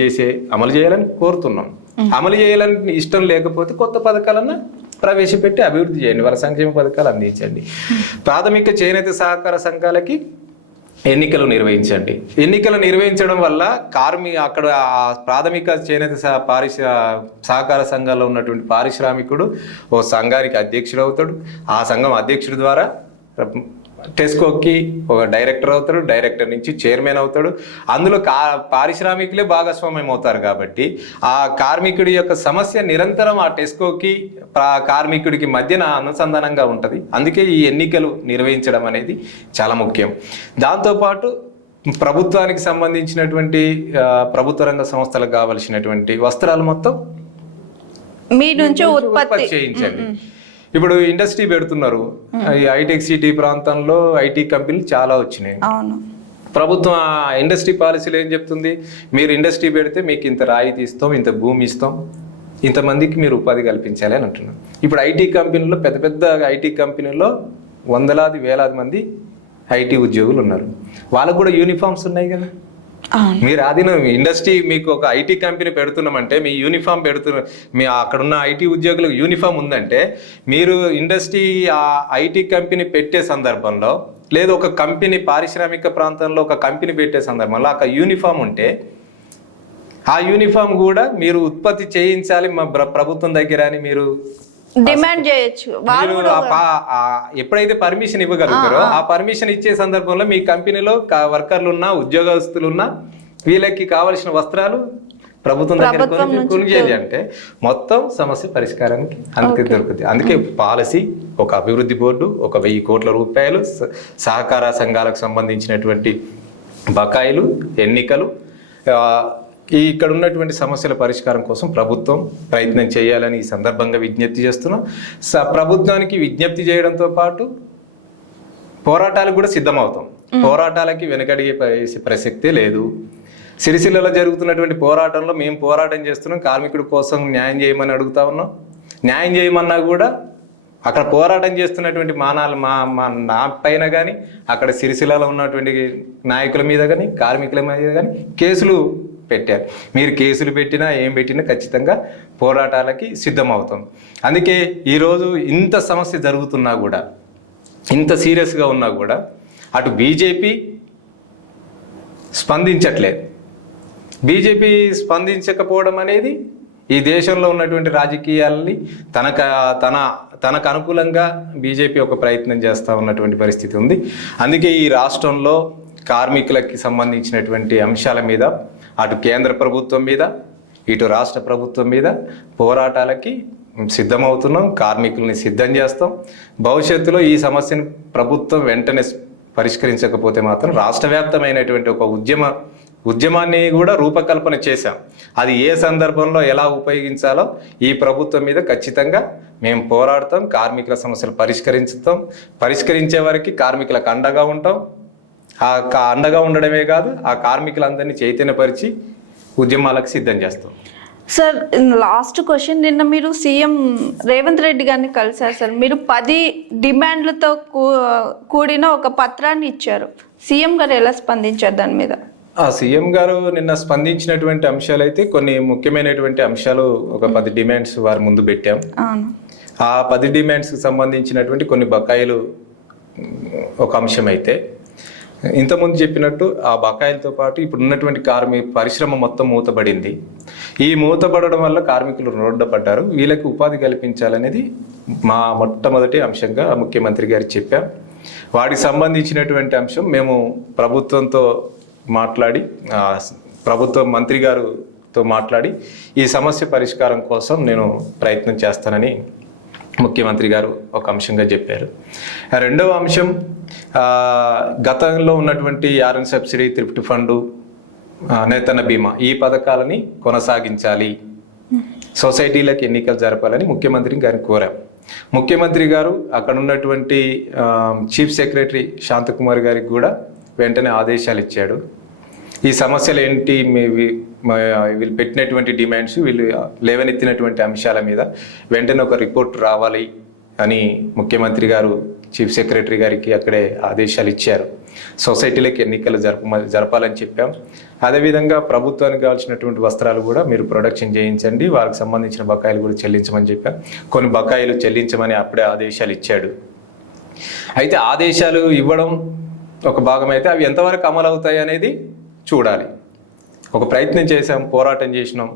చేయాలని కోరుతున్నాం. అమలు చేయాలని ఇష్టం లేకపోతే కొత్త పథకాలన్నా ప్రవేశపెట్టి అభివృద్ధి చేయండి, వాళ్ళ సంక్షేమ పథకాలు అందించండి. ప్రాథమిక చేనేత సహకార సంఘాలకి ఎన్నికలు నిర్వహించండి. ఎన్నికలు నిర్వహించడం వల్ల అక్కడ ప్రాథమిక చేనేత సహకార సంఘాల్లో ఉన్నటువంటి పారిశ్రామికుడు ఓ సంఘానికి అధ్యక్షుడు అవుతాడు. ఆ సంఘం అధ్యక్షుడి ద్వారా టెస్కోకి ఒక డైరెక్టర్ అవుతాడు, డైరెక్టర్ నుంచి చైర్మన్ అవుతాడు. అందులో పారిశ్రామికులే భాగస్వామ్యం అవుతారు. కాబట్టి ఆ కార్మికుడి యొక్క సమస్య నిరంతరం ఆ టెస్కోకి కార్మికుడికి మధ్యన అనుసంధానంగా ఉంటుంది. అందుకే ఈ ఎన్నికలు నిర్వహించడం అనేది చాలా ముఖ్యం. దాంతోపాటు ప్రభుత్వానికి సంబంధించినటువంటి ప్రభుత్వ రంగ సంస్థలకు కావలసినటువంటి వస్త్రాలు మొత్తం మీ నుంచి ఉత్పత్తి చేయించండి. ఇప్పుడు ఇండస్ట్రీ పెడుతున్నారు. హైటెక్ సిటీ ప్రాంతంలో ఐటీ కంపెనీలు చాలా వచ్చినాయి. ప్రభుత్వం ఆ ఇండస్ట్రీ పాలసీలు ఏం చెప్తుంది? మీరు ఇండస్ట్రీ పెడితే మీకు ఇంత రాయితీ ఇస్తాం, ఇంత భూమి ఇస్తాం, ఇంతమందికి మీరు ఉపాధి కల్పించాలి అని అంటున్నారు. ఇప్పుడు ఐటీ కంపెనీలో పెద్ద ఐటీ కంపెనీల్లో వేలాది మంది ఐటీ ఉద్యోగులు ఉన్నారు. వాళ్ళకు కూడా యూనిఫామ్స్ ఉన్నాయి కదా. మీరు ఆధీనం ఇండస్ట్రీ మీకు ఒక ఐటీ కంపెనీ పెడుతున్నామంటే మీ యూనిఫామ్ మీ అక్కడున్న ఐటీ ఉద్యోగులకు యూనిఫామ్ ఉందంటే మీరు ఇండస్ట్రీ ఆ ఐటీ కంపెనీ పెట్టే సందర్భంలో లేదు ఒక కంపెనీ పారిశ్రామిక ప్రాంతంలో ఒక కంపెనీ పెట్టే సందర్భంలో అక్కడ యూనిఫామ్ ఉంటే ఆ యూనిఫామ్ కూడా మీరు ఉత్పత్తి చేయించాలి మా ప్రభుత్వం దగ్గర అని మీరు డిమాండ్ చేయొచ్చు. ఎప్పుడైతే పర్మిషన్ ఇవ్వగలుగుతారో ఆ పర్మిషన్ ఇచ్చే సందర్భంలో మీ కంపెనీలో వర్కర్లున్నా ఉద్యోగస్తులున్నా వీళ్ళకి కావలసిన వస్త్రాలు ప్రభుత్వం దగ్గర కొనుగోలు అంటే మొత్తం సమస్య పరిష్కారానికి అందుకే దొరుకుతుంది. అందుకే పాలసీ, ఒక అభివృద్ధి బోర్డు, ఒక 1000 కోట్ల రూపాయలు, సహకార సంఘాలకు సంబంధించినటువంటి బకాయిలు, ఎన్నికలు, ఇక్కడ ఉన్నటువంటి సమస్యల పరిష్కారం కోసం ప్రభుత్వం ప్రయత్నం చేయాలని ఈ సందర్భంగా విజ్ఞప్తి చేస్తున్నాం. ప్రభుత్వానికి విజ్ఞప్తి చేయడంతో పాటు పోరాటాలకు కూడా సిద్ధమవుతాం. పోరాటాలకి వెనకడిగే ప్రసక్తే లేదు. సిరిసిల్లలో జరుగుతున్నటువంటి పోరాటంలో మేము పోరాటం చేస్తున్నాం, కార్మికుడి కోసం న్యాయం చేయమని అడుగుతా ఉన్నాం. న్యాయం చేయమన్నా కూడా అక్కడ పోరాటం చేస్తున్నటువంటి నా పైన కానీ అక్కడ సిరిసిల్లలో ఉన్నటువంటి నాయకుల మీద కానీ కార్మికుల మీద కానీ కేసులు పెట్టారు. మీరు కేసులు పెట్టినా ఏం పెట్టినా ఖచ్చితంగా పోరాటాలకి సిద్ధమవుతాం. అందుకే ఈరోజు ఇంత సమస్య జరుగుతున్నా కూడా, ఇంత సీరియస్గా ఉన్నా కూడా అటు బీజేపీ స్పందించట్లేదు. బీజేపీ స్పందించకపోవడం అనేది ఈ దేశంలో ఉన్నటువంటి రాజకీయాలని తనకు అనుకూలంగా బీజేపీ ఒక ప్రయత్నం చేస్తూ ఉన్నటువంటి పరిస్థితి ఉంది. అందుకే ఈ రాష్ట్రంలో కార్మికులకి సంబంధించినటువంటి అంశాల మీద అటు కేంద్ర ప్రభుత్వం మీద ఇటు రాష్ట్ర ప్రభుత్వం మీద పోరాటాలకి సిద్ధమవుతున్నాం. కార్మికుల్ని సిద్ధం చేస్తాం. భవిష్యత్తులో ఈ సమస్యను ప్రభుత్వం వెంటనే పరిష్కరించకపోతే మాత్రం రాష్ట్ర వ్యాప్తమైనటువంటి ఒక ఉద్యమాన్ని కూడా రూపకల్పన చేశాం. అది ఏ సందర్భంలో ఎలా ఉపయోగించాలో ఈ ప్రభుత్వం మీద ఖచ్చితంగా మేము పోరాడతాం. కార్మికుల సమస్యలు పరిష్కరించే వరకు కార్మికులకు అండగా ఉంటాం. ఆ అండగా ఉండడమే కాదు, ఆ కార్మికులందరినీ చైతన్యపరిచి ఉద్యమాలకు సిద్ధం చేస్తాం. సార్, లాస్ట్ క్వశ్చన్, నిన్న మీరు సీఎం రేవంత్ రెడ్డి గారిని కలిశారు సార్. మీరు 10 డిమాండ్లతో కూడిన ఒక పత్రాన్ని ఇచ్చారు. సీఎం గారు ఎలా స్పందించారు దాని మీద? సీఎం గారు నిన్న స్పందించినటువంటి అంశాలు అయితే కొన్ని ముఖ్యమైనటువంటి అంశాలు, ఒక 10 డిమాండ్స్ వారి ముందు పెట్టాం. ఆ 10 డిమాండ్స్కి సంబంధించినటువంటి కొన్ని బకాయిలు ఒక అంశం అయితే, ఇంతకుముందు చెప్పినట్టు ఆ బకాయిలతో పాటు ఇప్పుడు ఉన్నటువంటి పరిశ్రమ మొత్తం మూతబడింది. ఈ మూతపడడం వల్ల కార్మికులు రోడ్డు పడ్డారు. వీళ్ళకి ఉపాధి కల్పించాలనేది మా మొట్టమొదటి అంశంగా ముఖ్యమంత్రి గారు చెప్పాం. వాటికి సంబంధించినటువంటి అంశం మేము ప్రభుత్వంతో మాట్లాడి, ప్రభుత్వ మంత్రి గారితో మాట్లాడి ఈ సమస్య పరిష్కారం కోసం నేను ప్రయత్నం చేస్తానని ముఖ్యమంత్రి గారు ఒక అంశంగా చెప్పారు. రెండవ అంశం, గతంలో ఉన్నటువంటి ఆర్ఎన్ సబ్సిడీ, థ్రిఫ్ట్ ఫండు, నేతన్న బీమా ఈ పథకాలని కొనసాగించాలి, సొసైటీలకు ఎన్నికలు జరపాలని ముఖ్యమంత్రి గారిని కోరాం. ముఖ్యమంత్రి గారు అక్కడ ఉన్నటువంటి చీఫ్ సెక్రటరీ శాంతకుమార్ గారికి కూడా వెంటనే ఆదేశాలు ఇచ్చాడు. ఈ సమస్యలు ఏంటి, వీళ్ళు పెట్టినటువంటి డిమాండ్స్, వీళ్ళు లేవనెత్తినటువంటి అంశాల మీద వెంటనే ఒక రిపోర్ట్ రావాలి అని ముఖ్యమంత్రి గారు చీఫ్ సెక్రటరీ గారికి అక్కడే ఆదేశాలు ఇచ్చారు. సొసైటీలకు ఎన్నికలు జరపాలని చెప్పాం. అదేవిధంగా ప్రభుత్వానికి కావాల్సినటువంటి వస్త్రాలు కూడా మీరు ప్రొడక్షన్ చేయించండి, వారికి సంబంధించిన బకాయిలు కూడా చెల్లించమని చెప్పాం. కొన్ని బకాయిలు చెల్లించమని అప్పుడే ఆదేశాలు ఇచ్చాడు. అయితే ఆదేశాలు ఇవ్వడం ఒక భాగం అయితే అవి ఎంతవరకు అమలు అవుతాయి అనేది చూడాలి. ఒక ప్రయత్నం చేశాం, పోరాటం చేసినాం,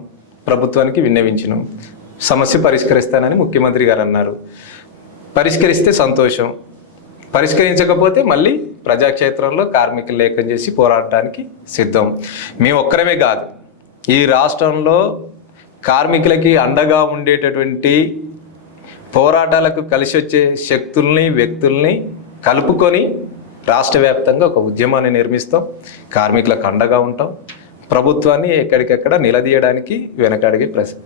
ప్రభుత్వానికి విన్నవించినాం, సమస్య పరిష్కరిస్తానని ముఖ్యమంత్రి గారు అన్నారు. పరిష్కరిస్తే సంతోషం, పరిష్కరించకపోతే మళ్ళీ ప్రజాక్షేత్రంలో కార్మికులు లేఖం చేసి పోరాడటానికి సిద్ధం. మేము ఒక్కరమే కాదు, ఈ రాష్ట్రంలో కార్మికులకి అండగా ఉండేటటువంటి పోరాటాలకు కలిసి వచ్చే శక్తుల్ని, వ్యక్తుల్ని కలుపుకొని రాష్ట్ర వ్యాప్తంగా ఒక ఉద్యమాన్ని నిర్మిస్తాం. కార్మికులకు అండగా ఉంటాం. ప్రభుత్వాన్ని ఎక్కడికెక్కడ నిలదీయడానికి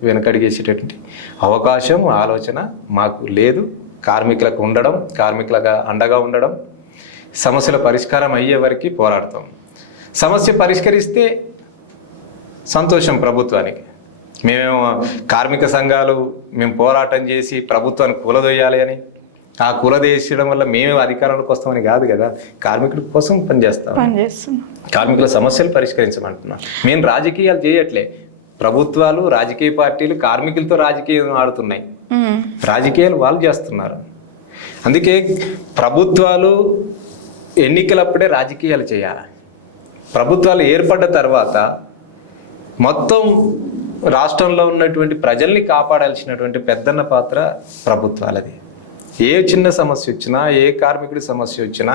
వెనకడిగేసేటటువంటి అవకాశం, ఆలోచన మాకు లేదు. కార్మికులకు ఉండడం, కార్మికులకు అండగా ఉండడం, సమస్యల పరిష్కారం అయ్యే వరకు పోరాడతాం. సమస్య పరిష్కరిస్తే సంతోషం ప్రభుత్వానికి. మేము కార్మిక సంఘాలు మేము పోరాటం చేసి ప్రభుత్వాన్ని కూలదొయ్యాలి అని, ఆ కులదేశడం వల్ల మేము అధికారంలోకి వస్తామని కాదు కదా, కార్మికుల కోసం పనిచేస్తాం, పనిచేస్తున్నాం. కార్మికుల సమస్యలు పరిష్కరించమంటున్నాం. మేము రాజకీయాలు చేయట్లే, ప్రభుత్వాలు రాజకీయ పార్టీలు కార్మికులతో రాజకీయం ఆడుతున్నాయి, రాజకీయాలు వాళ్ళు చేస్తున్నారు. అందుకే ప్రభుత్వాలు ఎన్నికలప్పుడే రాజకీయాలు చేయాలి. ప్రభుత్వాలు ఏర్పడ్డ తర్వాత మొత్తం రాష్ట్రంలో ఉన్నటువంటి ప్రజల్ని కాపాడాల్సినటువంటి పెద్దన్న పాత్ర ప్రభుత్వాలది. ఏ చిన్న సమస్య వచ్చినా, ఏ కార్మికుడి సమస్య వచ్చినా,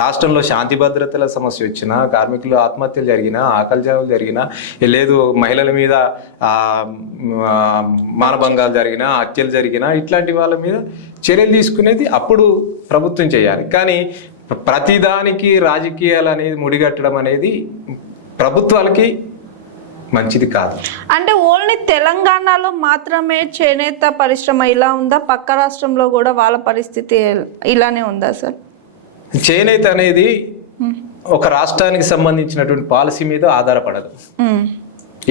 రాష్ట్రంలో శాంతి భద్రతల సమస్య వచ్చినా, కార్మికులు ఆత్మహత్యలు జరిగినా, ఆకలి చావులు జరిగినా, లేదు మహిళల మీద మానభంగాలు జరిగినా, హత్యలు జరిగినా, ఇట్లాంటి వాళ్ళ మీద చర్యలు తీసుకునేది అప్పుడు ప్రభుత్వం చేయాలి. కానీ ప్రతిదానికి రాజకీయాలు అనేది ముడిగట్టడం అనేది ప్రభుత్వాలకి మంచిది కాదు. అంటే ఓన్లీ తెలంగాణలో మాత్రమే చేనేత పరిశ్రమ ఇలా ఉందా? పక్క రాష్ట్రంలో కూడా వాళ్ళ పరిస్థితి ఇలానే ఉందా సార్? చేనేత అనేది ఒక రాష్ట్రానికి సంబంధించినటువంటి పాలసీ మీద ఆధారపడదు.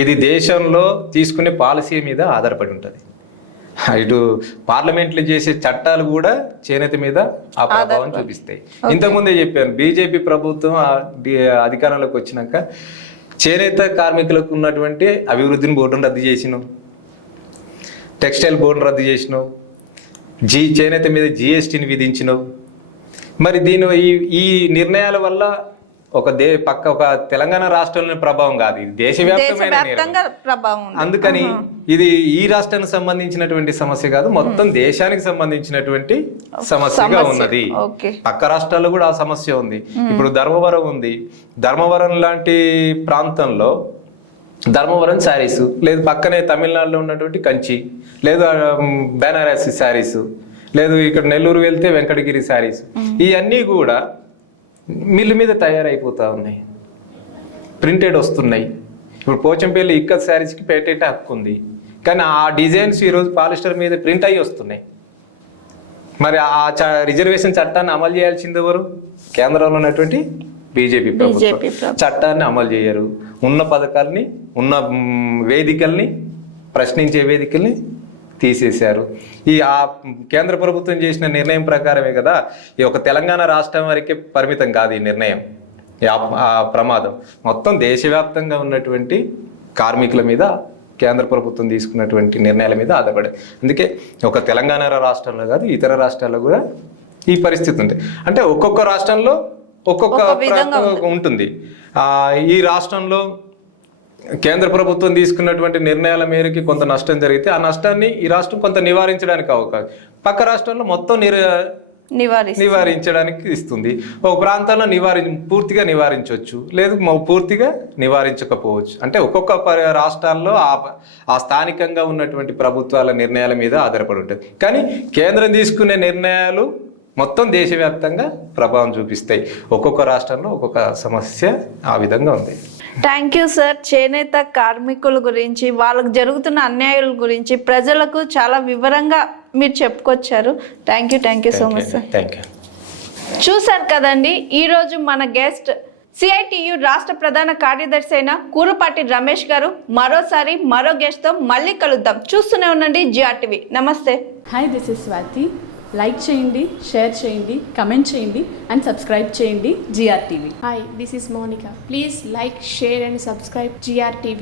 ఇది దేశంలో తీసుకునే పాలసీ మీద ఆధారపడి ఉంటుంది. ఇటు పార్లమెంట్లో చేసే చట్టాలు కూడా చేనేత మీద ఆ ప్రభావం చూపిస్తాయి. ఇంతకుముందే చెప్పాను, బీజేపీ ప్రభుత్వం అధికారంలోకి వచ్చినాక చేనేత కార్మికులకు ఉన్నటువంటి అభివృద్ధిని బోర్డును రద్దు చేసినావు, టెక్స్టైల్ బోర్డును రద్దు చేసినావు, చేనేత మీద జిఎస్టీని విధించినావు. మరి ఈ నిర్ణయాల వల్ల ఒక తెలంగాణ రాష్ట్రంలోని ప్రభావం కాదు, ఇది దేశవ్యాప్తంగా ప్రభావం. అందుకని ఇది ఈ రాష్ట్రానికి సంబంధించినటువంటి సమస్య కాదు, మొత్తం దేశానికి సంబంధించినటువంటి సమస్యగా ఉన్నది. పక్క రాష్ట్రాల్లో కూడా ఆ సమస్య ఉంది. ఇప్పుడు ధర్మవరం ఉంది, ధర్మవరం లాంటి ప్రాంతంలో ధర్మవరం శారీస్, లేదు పక్కనే తమిళనాడులో ఉన్నటువంటి కంచి, లేదు బెనారసి శారీస్, లేదు ఇక్కడ నెల్లూరు వెళ్తే వెంకటగిరి శారీస్, ఇవన్నీ కూడా మిల్లు మీద తయారైపోతా ఉన్నాయి, ప్రింటెడ్ వస్తున్నాయి. ఇప్పుడు పోచంపల్లి ఇక్కత్ శారీస్కి పేటెంట్ హక్కు ఉంది, కానీ ఆ డిజైన్స్ ఈరోజు పాలిస్టర్ మీద ప్రింట్ అయ్యి వస్తున్నాయి. మరి ఆ రిజర్వేషన్ చట్టాన్ని అమలు చేయాల్సింది ఎవరు? కేంద్రంలో ఉన్నటువంటి బీజేపీ ప్రభుత్వం. చట్టాన్ని అమలు చేయరు, ఉన్న పథకాలని, ఉన్న వేదికల్ని, ప్రశ్నించే వేదికల్ని తీసేశారు. ఆ కేంద్ర ప్రభుత్వం చేసిన నిర్ణయం ప్రకారమే కదా, ఈ ఒక తెలంగాణ రాష్ట్రం వరకే పరిమితం కాదు ఈ నిర్ణయం, ఆ ప్రమాదం మొత్తం దేశవ్యాప్తంగా ఉన్నటువంటి కార్మికుల మీద కేంద్ర ప్రభుత్వం తీసుకున్నటువంటి నిర్ణయాల మీద ఆధారపడే. అందుకే ఒక తెలంగాణ రాష్ట్రంలో కాదు, ఇతర రాష్ట్రాల్లో కూడా ఈ పరిస్థితి ఉంది. అంటే ఒక్కొక్క రాష్ట్రంలో ఒక్కొక్క ఉంటుంది. ఈ రాష్ట్రంలో కేంద్ర ప్రభుత్వం తీసుకున్నటువంటి నిర్ణయాల మేరకు కొంత నష్టం జరిగితే ఆ నష్టాన్ని ఈ రాష్ట్రం కొంత నివారించడానికి అవకాశం, పక్క రాష్ట్రంలో మొత్తం నివారించడానికి ఇస్తుంది. ఒక ప్రాంతంలో పూర్తిగా నివారించవచ్చు, లేదు పూర్తిగా నివారించకపోవచ్చు. అంటే ఒక్కొక్క రాష్ట్రాల్లో ఆ స్థానికంగా ఉన్నటువంటి ప్రభుత్వాల నిర్ణయాల మీద ఆధారపడి ఉంటుంది. కానీ కేంద్రం తీసుకునే నిర్ణయాలు మొత్తం దేశవ్యాప్తంగా ప్రభావం చూపిస్తాయి. ఒక్కొక్క రాష్ట్రంలో ఒక్కొక్క సమస్య ఆ విధంగా ఉంది. Thank you sir. చేనేత కార్మికుల గురించి, వాళ్ళకు జరుగుతున్న అన్యాయాల గురించి ప్రజలకు చాలా వివరంగా మీరు చెప్పుకొచ్చారు. Thank you so much sir. Thank you. చూసారు కదండి, ఈరోజు మన గెస్ట్ సిఐటియు రాష్ట్ర ప్రధాన కార్యదర్శి అయిన కూరపాటి రమేష్ గారు. మరోసారి మరో గెస్ట్తో మళ్ళీ కలుద్దాం. చూస్తూనే ఉండండి జిఆర్టీవీ. నమస్తే. Hi, this is Swathi. Like చేయండి, షేర్ చేయండి, కమెంట్ చేయండి అండ్ సబ్స్క్రైబ్ చేయండి GRTV. Hi, this is Monica. Please like, share and subscribe GRTV.